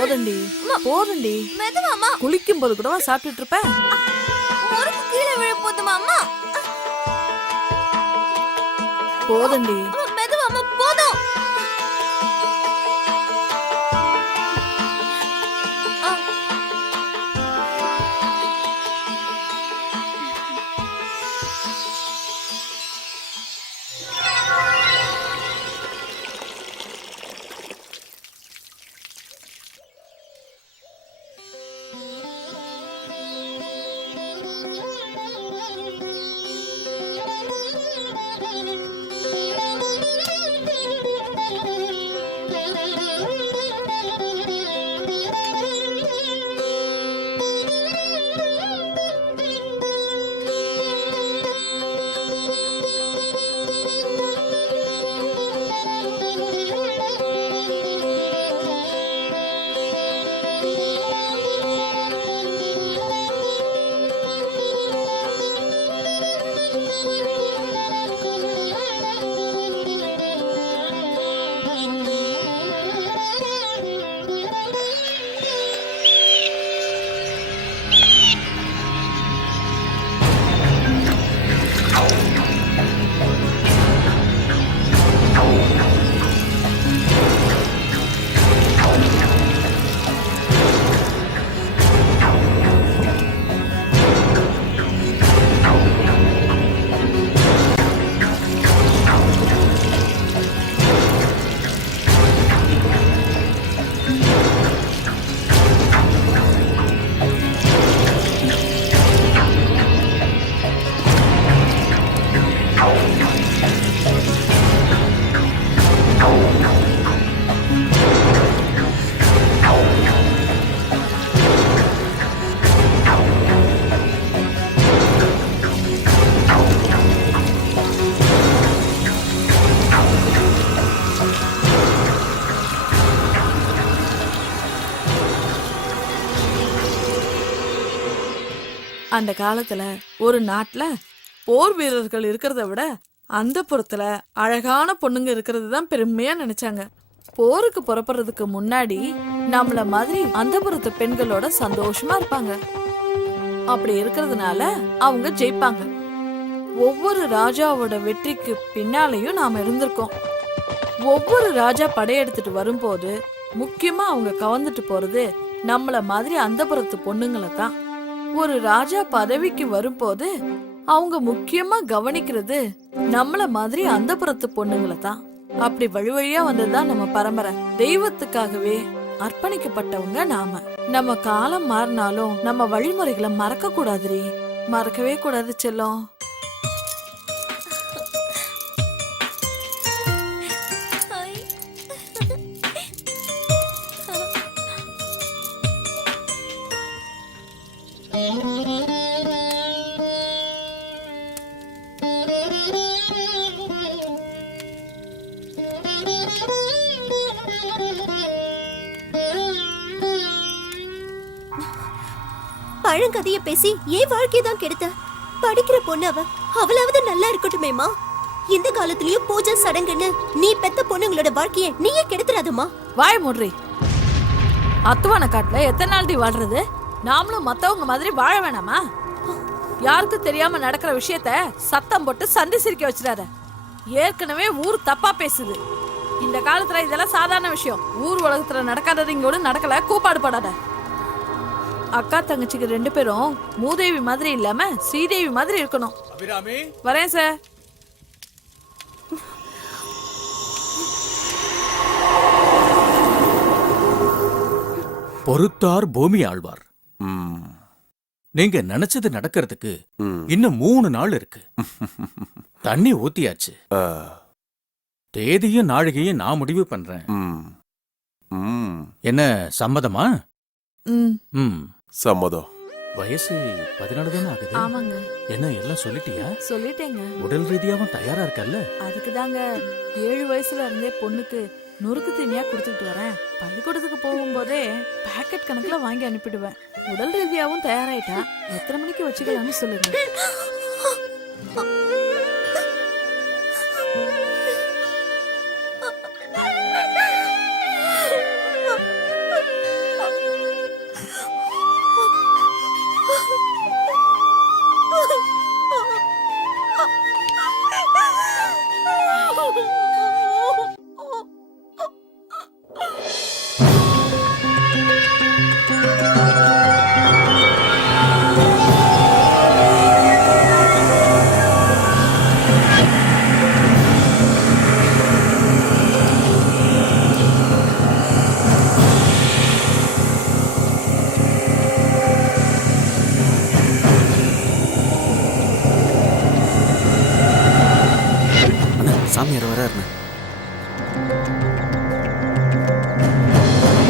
போதண்டி போதண்டி. மெதுவாமா, குளிக்கும் போது கூடவா சாப்பிட்டுட்டு இருப்ப? முறுக்கு கீழே விழ போதுமாமா. போதண்டி. மெதுவாமா, போதும். அந்த காலத்துல ஒரு நாட்டுல போர் வீரர்கள் இருக்கிறத விட அந்த புறத்துல அழகான பொண்ணுங்க இருக்கிறது தான் பெருமையா நினைச்சாங்க. போருக்கு புறப்படுறதுக்கு முன்னாடி நம்மள மாதிரி அந்த புறத்து பெண்களோட சந்தோஷமா இருப்பாங்க. அப்படி இருக்கிறதுனால அவங்க ஜெயிப்பாங்க. ஒவ்வொரு ராஜாவோட வெற்றிக்கு பின்னாலையும் நாம இருந்திருக்கோம். ஒவ்வொரு ராஜா படையெடுத்துட்டு வரும்போது முக்கியமா அவங்க கவர்ந்துட்டு போறது நம்மள மாதிரி அந்த புறத்து பொண்ணுங்களை தான். ஒரு ராஜா பதவிக்கு வரும்போது அவங்க முக்கியமா கவனிக்கிறது நம்மள மாதிரி அந்த புறத்து பொண்ணுங்களை தான். அப்படி வழி வழியா வந்ததுதான் நம்ம பரம்பரை. தெய்வத்துக்காகவே அர்ப்பணிக்கப்பட்டவங்க நாம. நம்ம காலம் மாறினாலும் நம்ம வழிமுறைகளை மறக்க கூடாதுரி. மறக்கவே கூடாது செல்லம். பழங்கதைய பேசி ஏன் வாழ்க்கையை தான் கெடுத்த? படிக்கிற பொண்ணு அவளாவது நல்லா இருக்கட்டுமேமா. இந்த காலத்திலயும் பூஜை சடங்குன்னு நீ பெத்த பொண்ணுங்களோட வாழ்க்கைய நீயே கெடுத்துறாதம்மா. வாய மூடுறி. அத்துவான காட்டுல எத்தனை நாள்டி வாழ்றது? நாமளும் மத்தவங்க மாதிரி வாழ வேணாமா? யாருக்கு தெரியாம நடக்கிற விஷயத்த சத்தம் போட்டு சந்தி சிரிக்க வச்சிடாத. ஏற்கனவே ஊர் தப்பா பேசுது. இந்த காலத்துல இதெல்லாம் சாதாரண விஷயம். ஊர் உலகத்துல நடக்காதது இங்கோடு நடக்கல. கூப்பாடு படாத. அக்கா தங்கச்சிக்கு 2 பேரும் மூதேவி மாதிரி இல்லாம ஸ்ரீதேவி மாதிரி இருக்கணும். வரேன் சார். பொறுத்தார் பூமி ஆழ்வார். நீங்க நினைச்சது நடக்கிறதுக்கு இன்னும் 3 நாள் இருக்கு. தண்ணி ஊத்தியாச்சு. தேதியும் நாழிகையும் நான் முடிவு பண்றேன். என்ன சம்மதமா? சம்மதம். வயசு 14 தானே ஆகுது. ஆமாங்க. என்ன எல்லாம் சொல்லிட்டியா? சொல்லிட்டேங்க. உடல் ரீதியாவும் தயாரா இருக்கல்ல? அதுக்கு தாங்க 7 வயசுல இருந்தே பொண்ணுக்கு நொறுக்கு தீனியா கொடுத்துட்டு வரேன். பள்ளிக்கூடத்துக்கு போகும்போதே பாக்கெட் கணக்குல வாங்கி அனுப்பிடுவேன். உடல் ரீதியாவும் தயாராயிட்டா எத்தனை மணிக்கு வச்சுக்கலாம்னு சொல்லுங்க.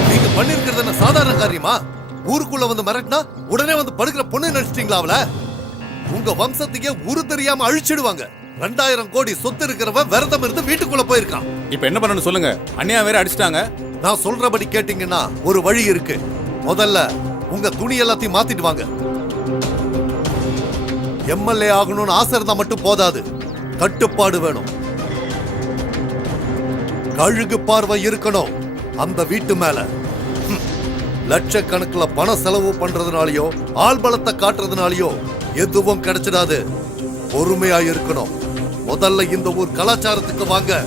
நீங்க பண்ணிருக்கிறது என்ன சாதாரண காரியமா? ஊருக்குள்ள வந்து மிரட்டினா உடனே வந்து படுக்கிற பொண்ணு நினைச்சிட்டீங்களா அவள? உங்க வம்சத்துக்கே ஊரு தெரியாம அழிச்சிடுவாங்க. 2000 கோடி சொத்து இருக்கிறவன் விரதம் இருந்து வீட்டுக்குள்ள போயிருக்கான். இப்ப என்ன பண்ணணும் சொல்லுங்க? அண்ணியா வேற அடிச்சிட்டாங்க. நான் சொல்றபடி கேட்டீங்கன்னா ஒரு வழி இருக்கு. முதல்ல உங்க துணி எல்லாத்தையும் மாத்திட்டு வாங்க. எம்எல்ஏ ஆகணும்னு ஆசை இருந்தா மட்டும் போதாது, கட்டுப்பாடு வேணும். கழுகு பார்வை இருக்கணும் அந்த வீட்டு மேல. லட்சக்கணக்கில் பணம் செலவு பண்றதுனாலயோ ஆள் பலத்தை காட்டுறதுனாலயோ எதுவும் கிடைச்சிடாது. பொறுமையா இருக்கணும். முதல்ல இந்த ஊர் கலாச்சாரத்துக்கு வாங்க.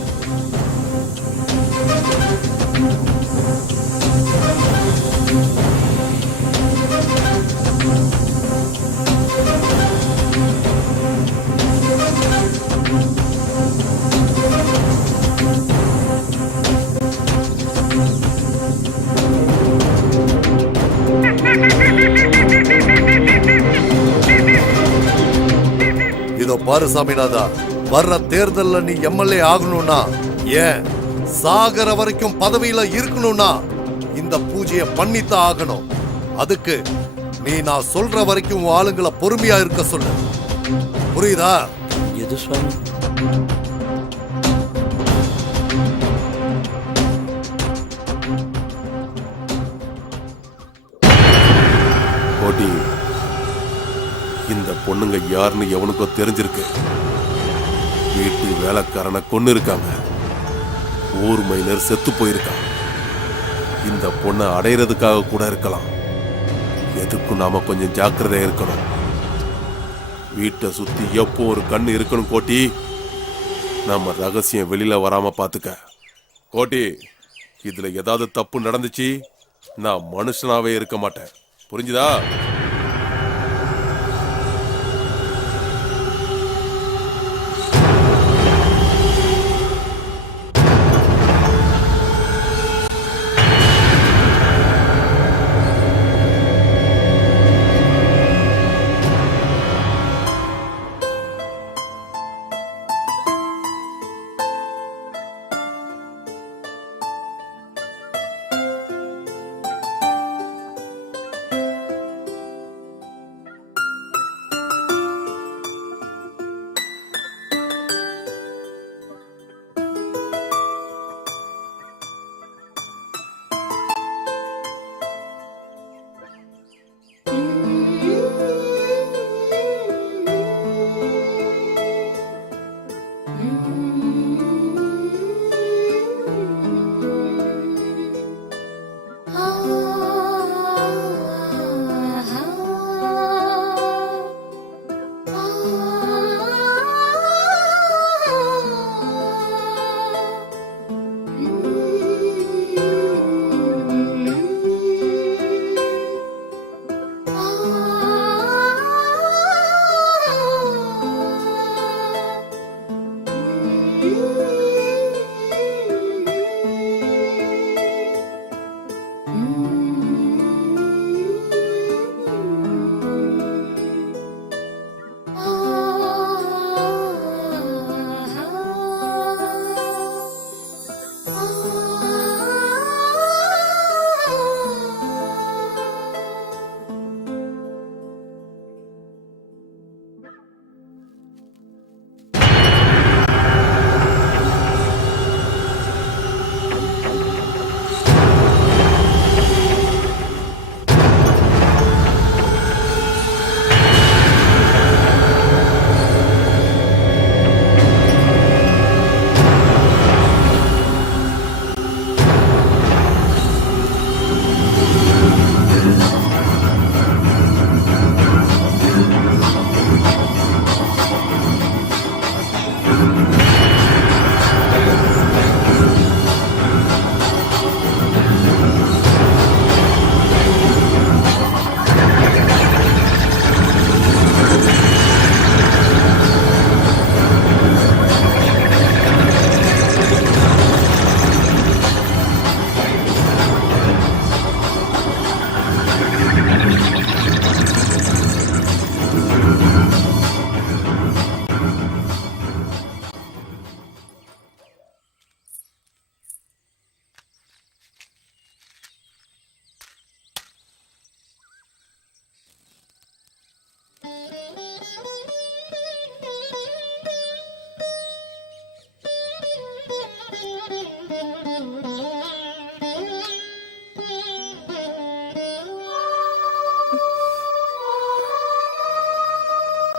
இதோ பாரு சாமிநாதா, வர்ற தேர்தல்ல நீ எம்எல்ஏ ஆகணும்னா, ஏன் சாகர வரைக்கும் பதவியில இருக்கணும்னா இந்த பூஜையை பண்ணித்தான் ஆகணும். அதுக்கு நீ நான் சொல்ற வரைக்கும் உன் ஆளுங்களை பொறுமையா இருக்க சொல்லு. புரியுதா? எது சுவாமி? கோட்டி, இந்த பொண்ணுங்க யாருன்னு எவனுக்கோ தெரிஞ்சிருக்கு. வீட்டு வேலைக்காரனை கொன்னு இருக்காங்க. ஊர் மைனர் செத்து போயிருக்கான். இந்த பொண்ணை அடையிறதுக்காக கூட இருக்கலாம். எதுக்கும் நாம கொஞ்சம் ஜாக்கிரதையா இருக்கணும். வீட்டை சுத்தி எப்போ ஒரு கண்ணு இருக்கணும் கோட்டி. நம்ம ரகசியம் வெளியில வராம பாத்துக்க. கோட்டி, இதுல ஏதாவது தப்பு நடந்துச்சு நான் மனுஷனாவே இருக்க மாட்டேன். புரிஞ்சுதா?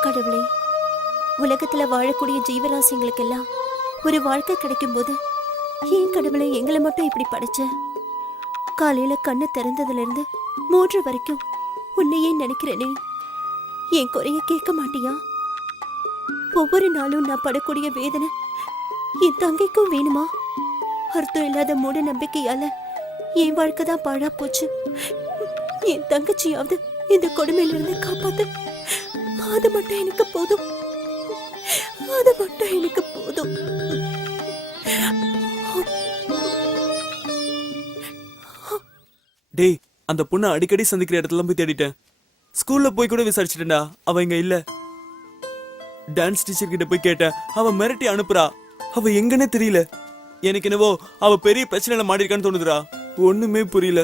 கடவுளே, உலகத்துல வாழக்கூடிய ஜீவராசிங்களுக்கெல்லாம் ஒரு வாழ்க்கை கிடைக்கும் போது ஏன் கடவுளை எங்களை மட்டும் இப்படி படைச்ச? காலையில கண்ணு திறந்ததுல இருந்து 3 வரைக்கும் உன்னையே நினைக்கிறேனே, என் குறைய கேட்க மாட்டியா? ஒவ்வொரு நாளும் நான் படக்கூடிய வேதனை என் தங்கைக்கும் வேணுமா? அர்த்தம் இல்லாத மூட நம்பிக்கையால என் வாழ்க்கை தான் பாழா போச்சு. என் தங்கச்சியாவது இந்த கொடுமையிலிருந்து காப்பாத்து. அது மட்டும் எனக்கு போதும். அது மட்டும் எனக்கு போதும். டேய், அந்த பொண்ணை அடிக்கடி சந்திக்கிற இடத்துல போய் தேடிட்டேன். ஸ்கூல்ல போய் கூட விசாரிச்சிட்டேன்டா, அவ இங்க இல்ல. டான்ஸ் டீச்சர் கிட்ட போய் கேட்டேன், அவ மிரட்டி அனுப்புறா. அவ எங்கன்னே தெரியல. எனக்கு என்னவோ அவ பெரிய பிரச்சனையில மாட்டிருக்கான்னு தோணுதுடா. ஒண்ணுமே புரியல.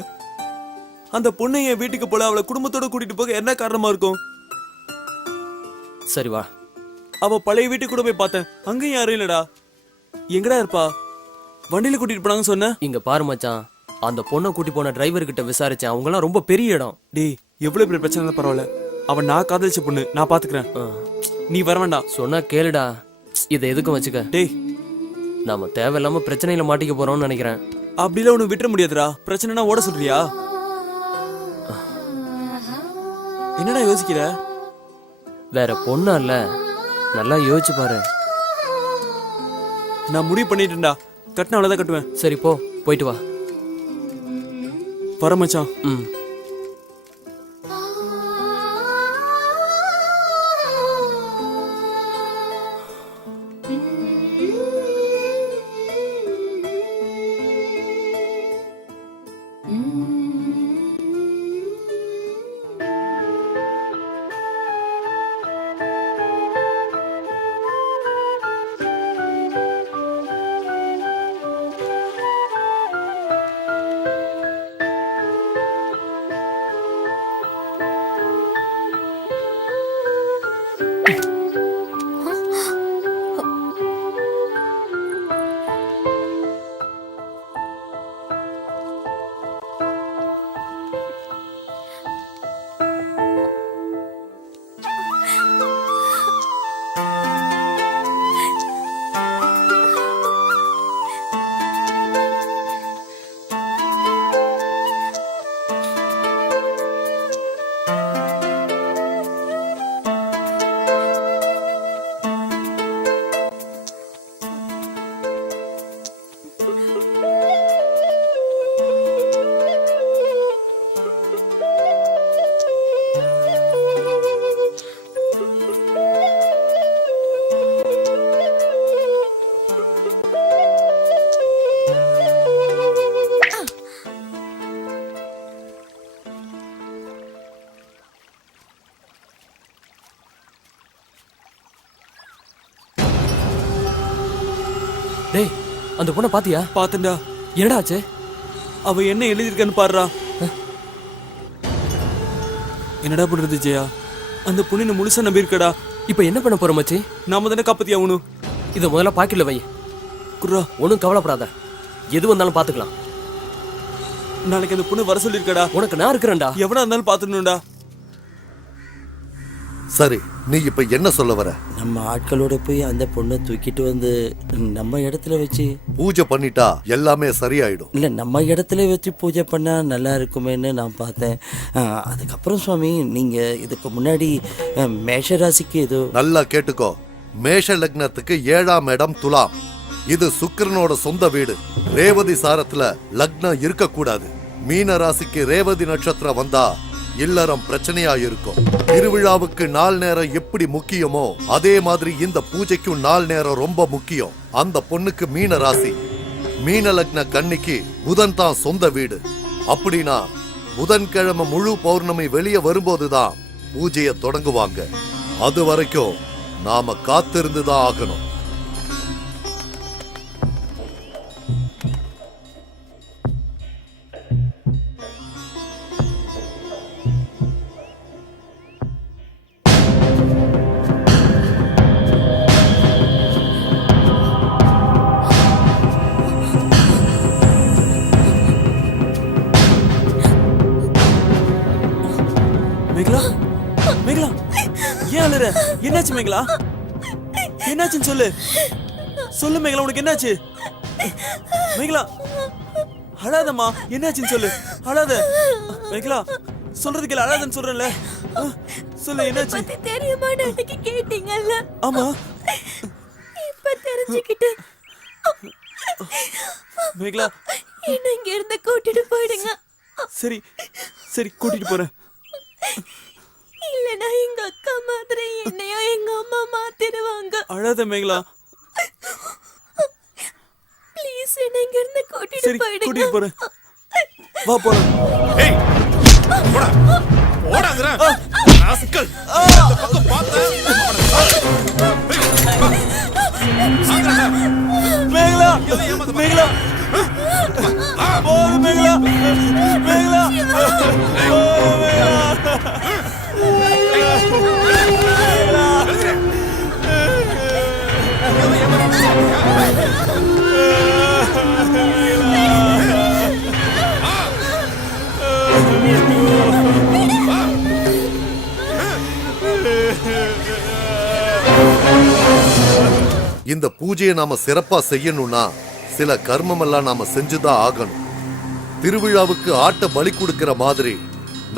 அந்த பொண்ணை என் வீட்டுக்கு போல அவளை குடும்பத்தோட கூட்டிட்டு போக என்ன காரணமா இருக்கும்? சரி வா. அவ பழைய வீட்டுக்கு கூட போய் பார்த்தேன், அங்கேயும் யாரும் இல்லடா. எங்கடா இருப்பா? வண்டியில கூட்டிட்டு போனாங்கன்னு சொன்ன. இங்க பாரு மச்சான், அந்த பொண்ணை கூட்டி போன டிரைவர் கிட்ட விசாரிச்சேன். அவங்க எல்லாம் ரொம்ப பெரிய இடம். டேய், எவ்வளவு பெரிய பிரச்சனை பரவாயில்ல. அவன் நான் காதலிச்ச பொண்ணு, நான் பாத்துக்கிறேன். நீ வர வேண்டாம். சொன்னா கேளுடா. இதை எதுக்கும் வச்சுக்க. டேய், நாம தேவையில்லாம பிரச்சனையில மாட்டிக்க போறோம்னு நினைக்கிறேன். அப்படிலாம் ஒண்ணு விட்டுற முடியாதுடா. பிரச்சனைனா ஓட சொல்றியா? என்னடா யோசிக்கிற? வேற பொண்ணா இல்ல, நல்லா யோசிச்சு பாரு. நான் முடிவு பண்ணிட்டேன்டா. கட்டின அவ்வளவுதான் கட்டுவேன். சரி போ, போயிட்டு வா. வர மச்சான். ம். டேய், அந்த பொண்ணை பாத்தியா? பாத்தண்டா. என்னடா ஆச்சு? அவ என்ன எழுதிருக்கான்னு பாருடா. என்னடா பண்றது ஜெயா? அந்த பொண்ணு முழுசா நம்பி இருக்கடா. இப்ப என்ன பண்ண போற மச்சி? நாம தானே காப்பாத்தி ஆகணும். இத முதல்ல பாக்கெட்ல வை. குர்ரா, ஒன்னும் கவலைப்படாத, எது வந்தாலும் பாத்துக்கலாம். நாளைக்கு அந்த பொண்ணு வர சொல்லிருக்கடா. உனக்கு நான் இருக்கிறேன்டா. எவனா இருந்தாலும் பாத்துடணும்டா. சரி, நீ இப்ப என்ன சொல்ல வர? நம்ம ஆட்களோட போய் அந்த பொண்ணை தூக்கிட்டு வந்து நம்ம இடத்துல வச்சு பூஜை பண்ணிட்டா எல்லாமே சரியாயிடும். இல்லை, நம்ம இடத்துல வச்சு பூஜை பண்ணா நல்லா இருக்குமேன்னு நான் பார்த்தேன். அதுக்கப்புறம் சுவாமி, நீங்க இதுக்கு முன்னாடி மேஷராசிக்கு ஏதோ நல்லா கேட்டுக்கோ. மேஷ லக்னத்துக்கு 7ஆம் இடம் துலாம். இது சுக்கிரனோட சொந்த வீடு. ரேவதி சாரத்துல லக்னம் இருக்க கூடாது. மீன ராசிக்கு ரேவதி நட்சத்திரம் வந்தா இல்லறம் பிரச்சனையா இருக்கும். திருவிழாவுக்கு நாள் நேரம் எப்படி முக்கியமோ அதே மாதிரி இந்த பூஜைக்கும் நாள் நேரம் ரொம்ப முக்கியம். அந்த பொண்ணுக்கு மீன ராசி, மீன லக்ன கன்னிக்கு புதன் தான் சொந்த வீடு. அப்படின்னா புதன்கிழமை முழு பௌர்ணமி வெளியே வரும்போதுதான் பூஜையை தொடங்குவாங்க. அது வரைக்கும் நாம காத்திருந்துதான் ஆகணும். அழுற? என்னாச்சு மேகலா? என்னாச்சுன்னு சொல்லு. சொல்லு மேகலா, உனக்கு என்னாச்சு? மேகலா அழாதம்மா, என்னாச்சுன்னு சொல்லு. அழாத மேகலா, சொல்றது கேளு. அழாதன்னு சொல்றேன்ல. சொல்லு என்னாச்சு? தெரியுமா அன்னைக்கு கேட்டீங்கல்ல? ஆமா. இப்ப தெரிஞ்சுக்கிட்டு மேகலா என்ன இங்க இருந்து கூட்டிட்டு போயிடுங்க. சரி சரி, கூட்டிட்டு போறேன். இல்லனா எங்க அக்கா மாதிரி என்னையும் எங்க அம்மா மாத்திடுவாங்க. அழாத மேகலா. ப்ளீஸ் என்ன இங்க இருந்து கூட்டிட்டு சரி, போயிடுங்க. கூட்டிட்டு போறேன். வா போலாம். ஏய் போடா போடாங்கற ராஸ்கல். இந்த பக்கம் பார்த்தா மேகலா மேகலா போடு மேகலா மேகலா இந்த பூஜையை நாம சிறப்பா செய்யணும்னா சில கர்மம் எல்லாம் நாம செஞ்சுதான் ஆகணும். திருவிழாவுக்கு ஆட்ட பலி கொடுக்கிற மாதிரி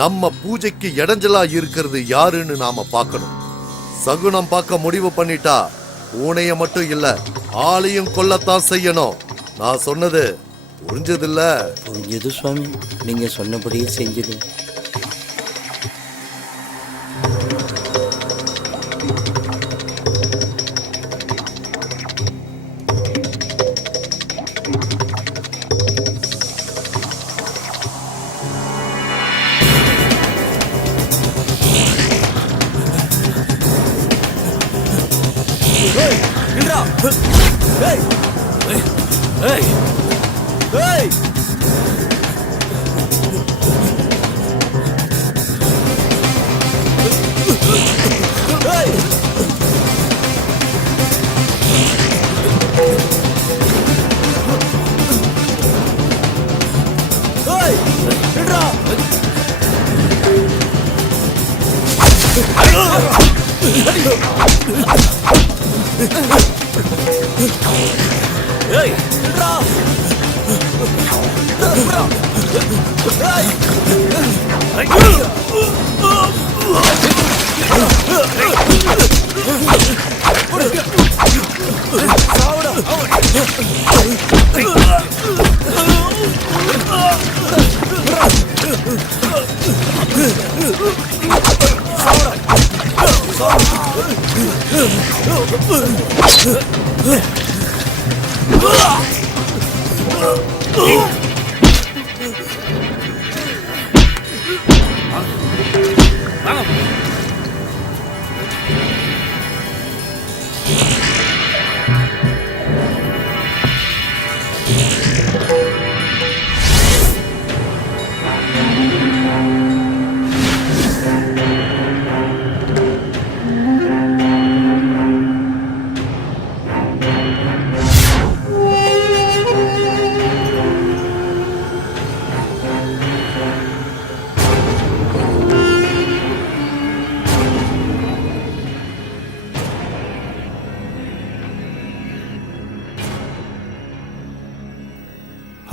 நம்ம பூஜைக்கு இடைஞ்சலா இருக்கிறது யாருன்னு நாம பார்க்கணும். சகுனம் பார்க்க முடிவு பண்ணிட்டா பூனைய மட்டும் இல்ல, ஆளையும் கொல்லத்தான் செய்யணும். நான் சொன்னது புரிஞ்சதில்ல? புரிஞ்சது சுவாமி, நீங்க சொன்னபடியே செஞ்சிடும்.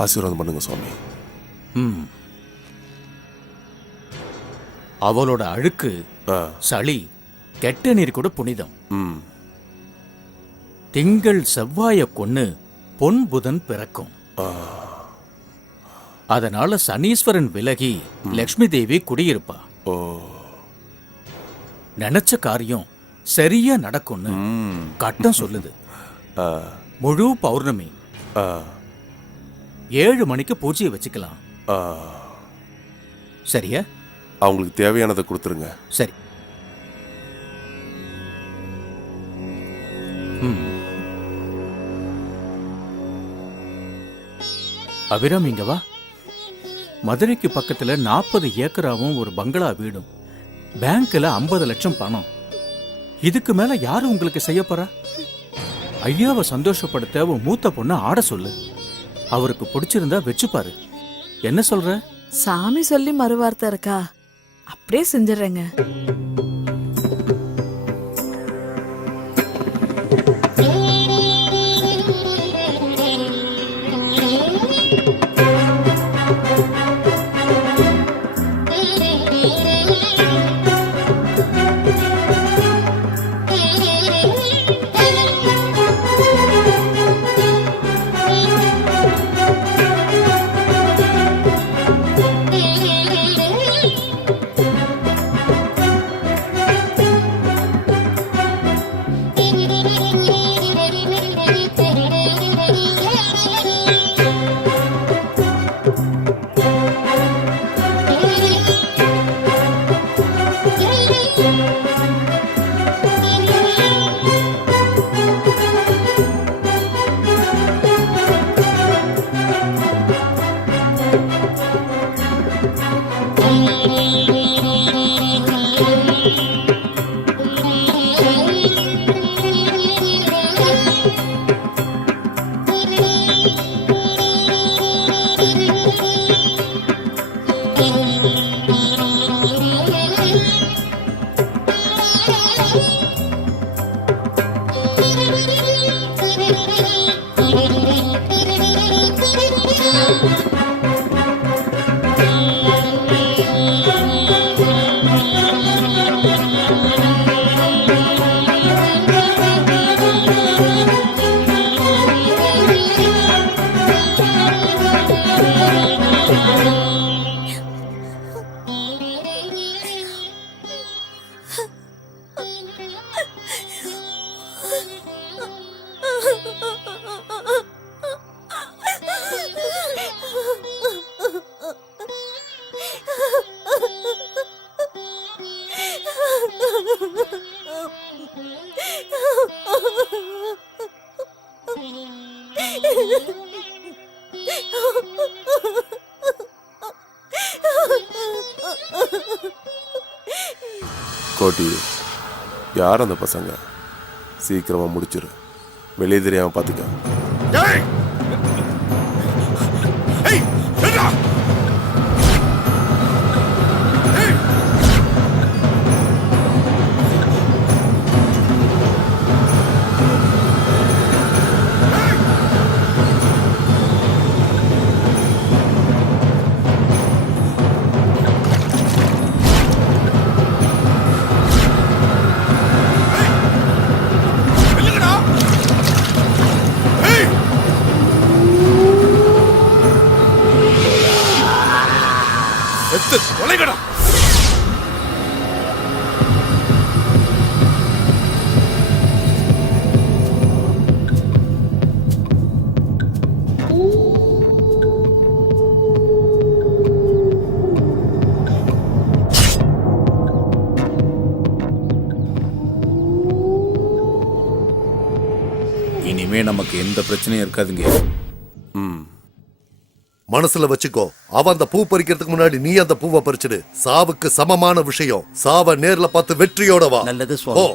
ஆசீர்வாதம் பண்ணுங்க சுவாமி. அவளோட அழுக்கு, சளி, கெட்ட நீர் கூட புனிதம். திங்கள் செவ்வாய கொன்னு பொன் புதன் பிறக்கும். அதனால சனீஸ்வரன் விலகி லக்ஷ்மி தேவி குடியிருப்பா. நினைச்ச காரியம் சரியா நடக்கும்னு கட்டம் சொல்லுது. முழு பௌர்ணமி 7 மணிக்கு பூஜையை வச்சுக்கலாம். சரியா? அவங்களுக்கு தேவையானதை கொடுத்துருங்க. சரி. அபிராம், இங்க வா. மதுரைக்கு பக்கத்துல 40 ஏக்கராவும் ஒரு பங்களா வீடும், பேங்க்ல 50 லட்சம் பணம். இதுக்கு மேல யாரு உங்களுக்கு செய்ய போறா? ஐயாவை சந்தோஷப்படுத்த உன் மூத்த பொண்ணு ஆட சொல்லு. அவருக்கு பிடிச்சிருந்தா வச்சுப்பாரு. என்ன சொல்ற? சாமி சொல்லி மறுவார்த்தை இருக்கா? அப்படியே செஞ்சிடறேங்க. கோட்டி, யார் அந்த பசங்க? சீக்கிரமா முடிச்சிரு, வெளியே தெரியாம பாத்துக்க. இனிமே நமக்கு எந்த பிரச்சனையும் இருக்காதுங்க. மனசுல வச்சுக்கோ, அவன் அந்த பூ பறிக்கிறதுக்கு முன்னாடி நீ அந்த பூவை பறிச்சிடு. சாவுக்கு சமமான விஷயம். சாவ நேர்ல பார்த்து வெற்றியோட வா. நல்லது சுவாமி. ஓ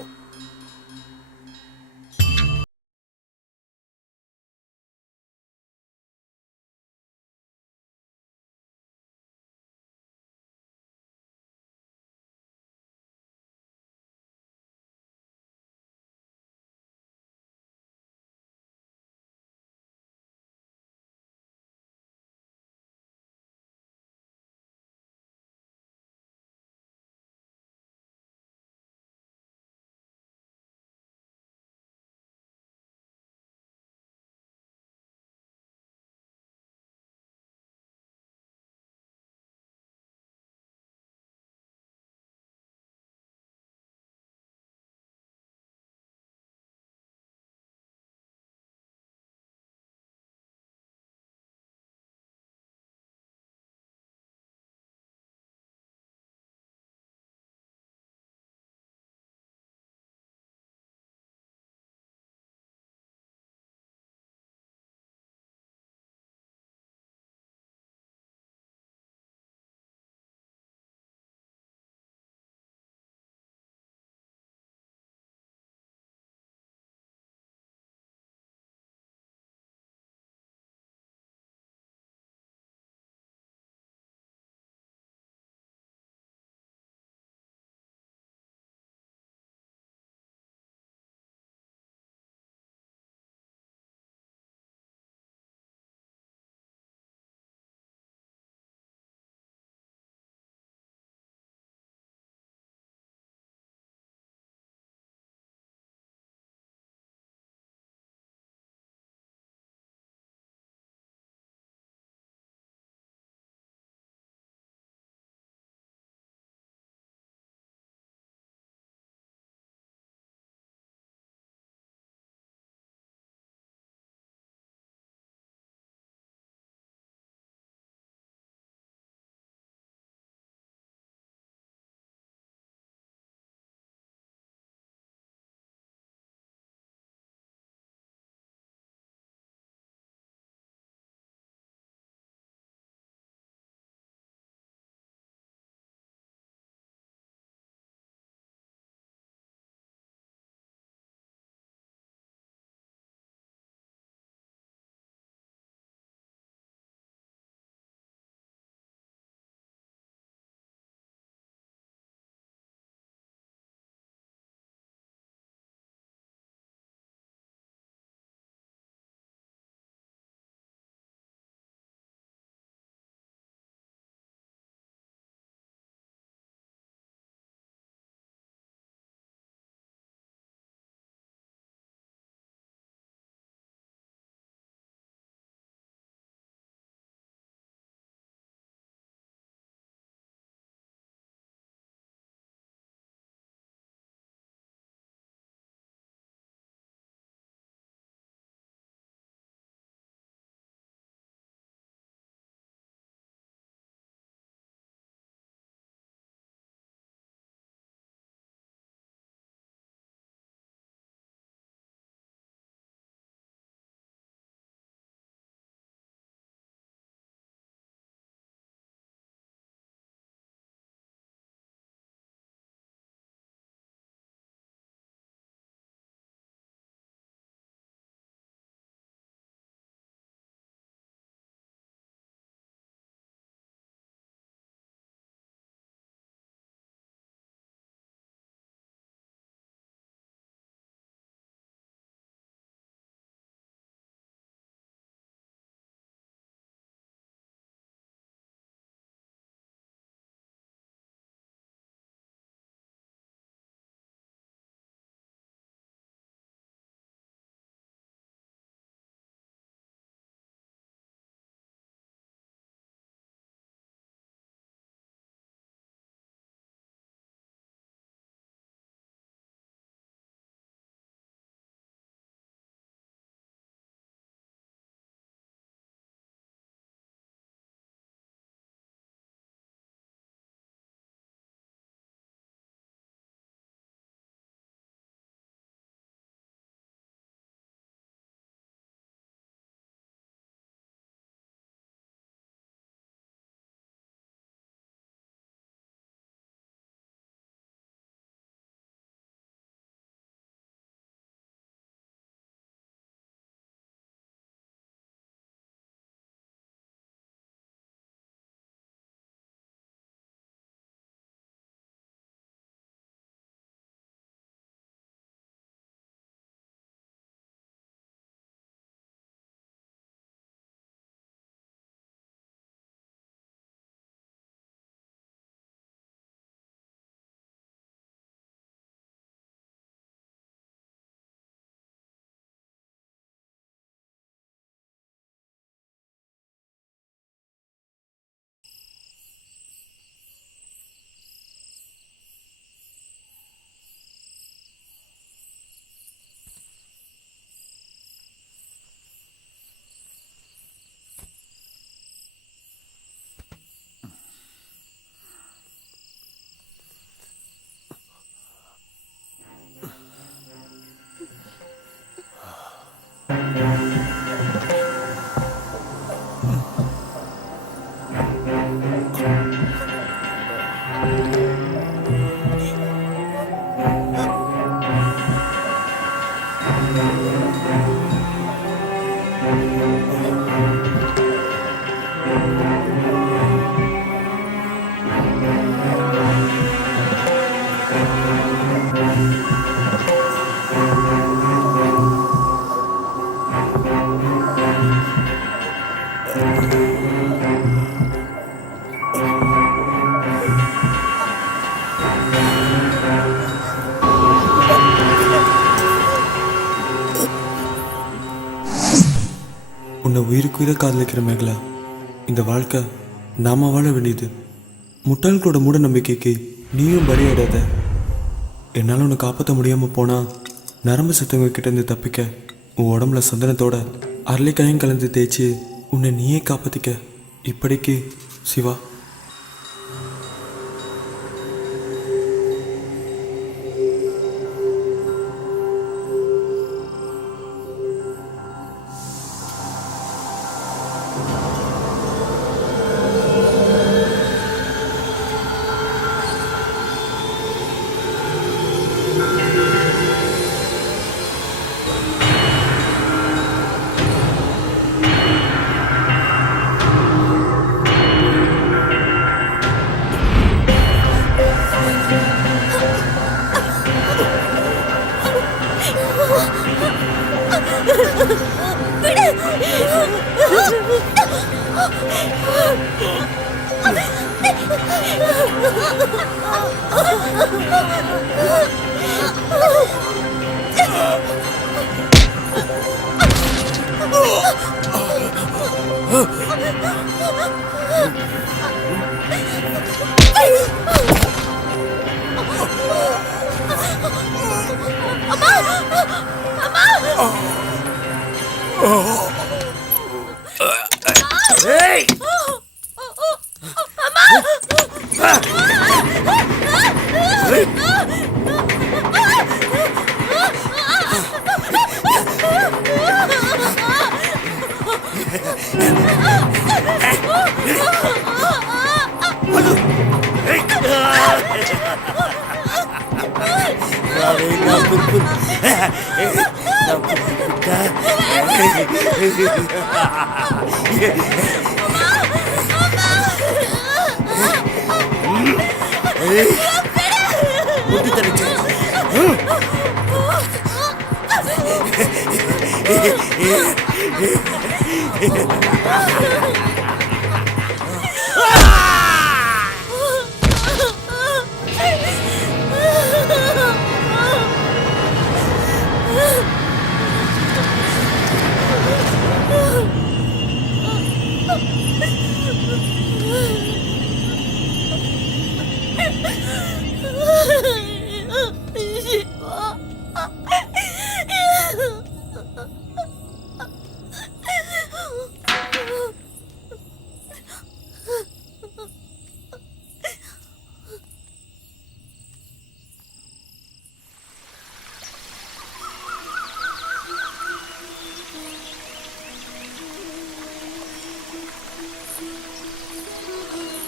உன்னை உயிருக்குயிர காதலிக்கிற மேகலா, இந்த வாழ்க்கை நாம வாழ வேண்டியது. முட்டாள்களோட மூட நம்பிக்கைக்கு நீயும் பலியாடாத. என்னால் உன்னை காப்பாற்ற முடியாம போனா நரம்பு சத்தவங்க கிட்ட இருந்து தப்பிக்க உன் உடம்புல சந்தனத்தோட அரளிக்காயும் கலந்து தேய்ச்சி உன்னை நீயே காப்பாத்திக்க. இப்படிக்கு சிவா.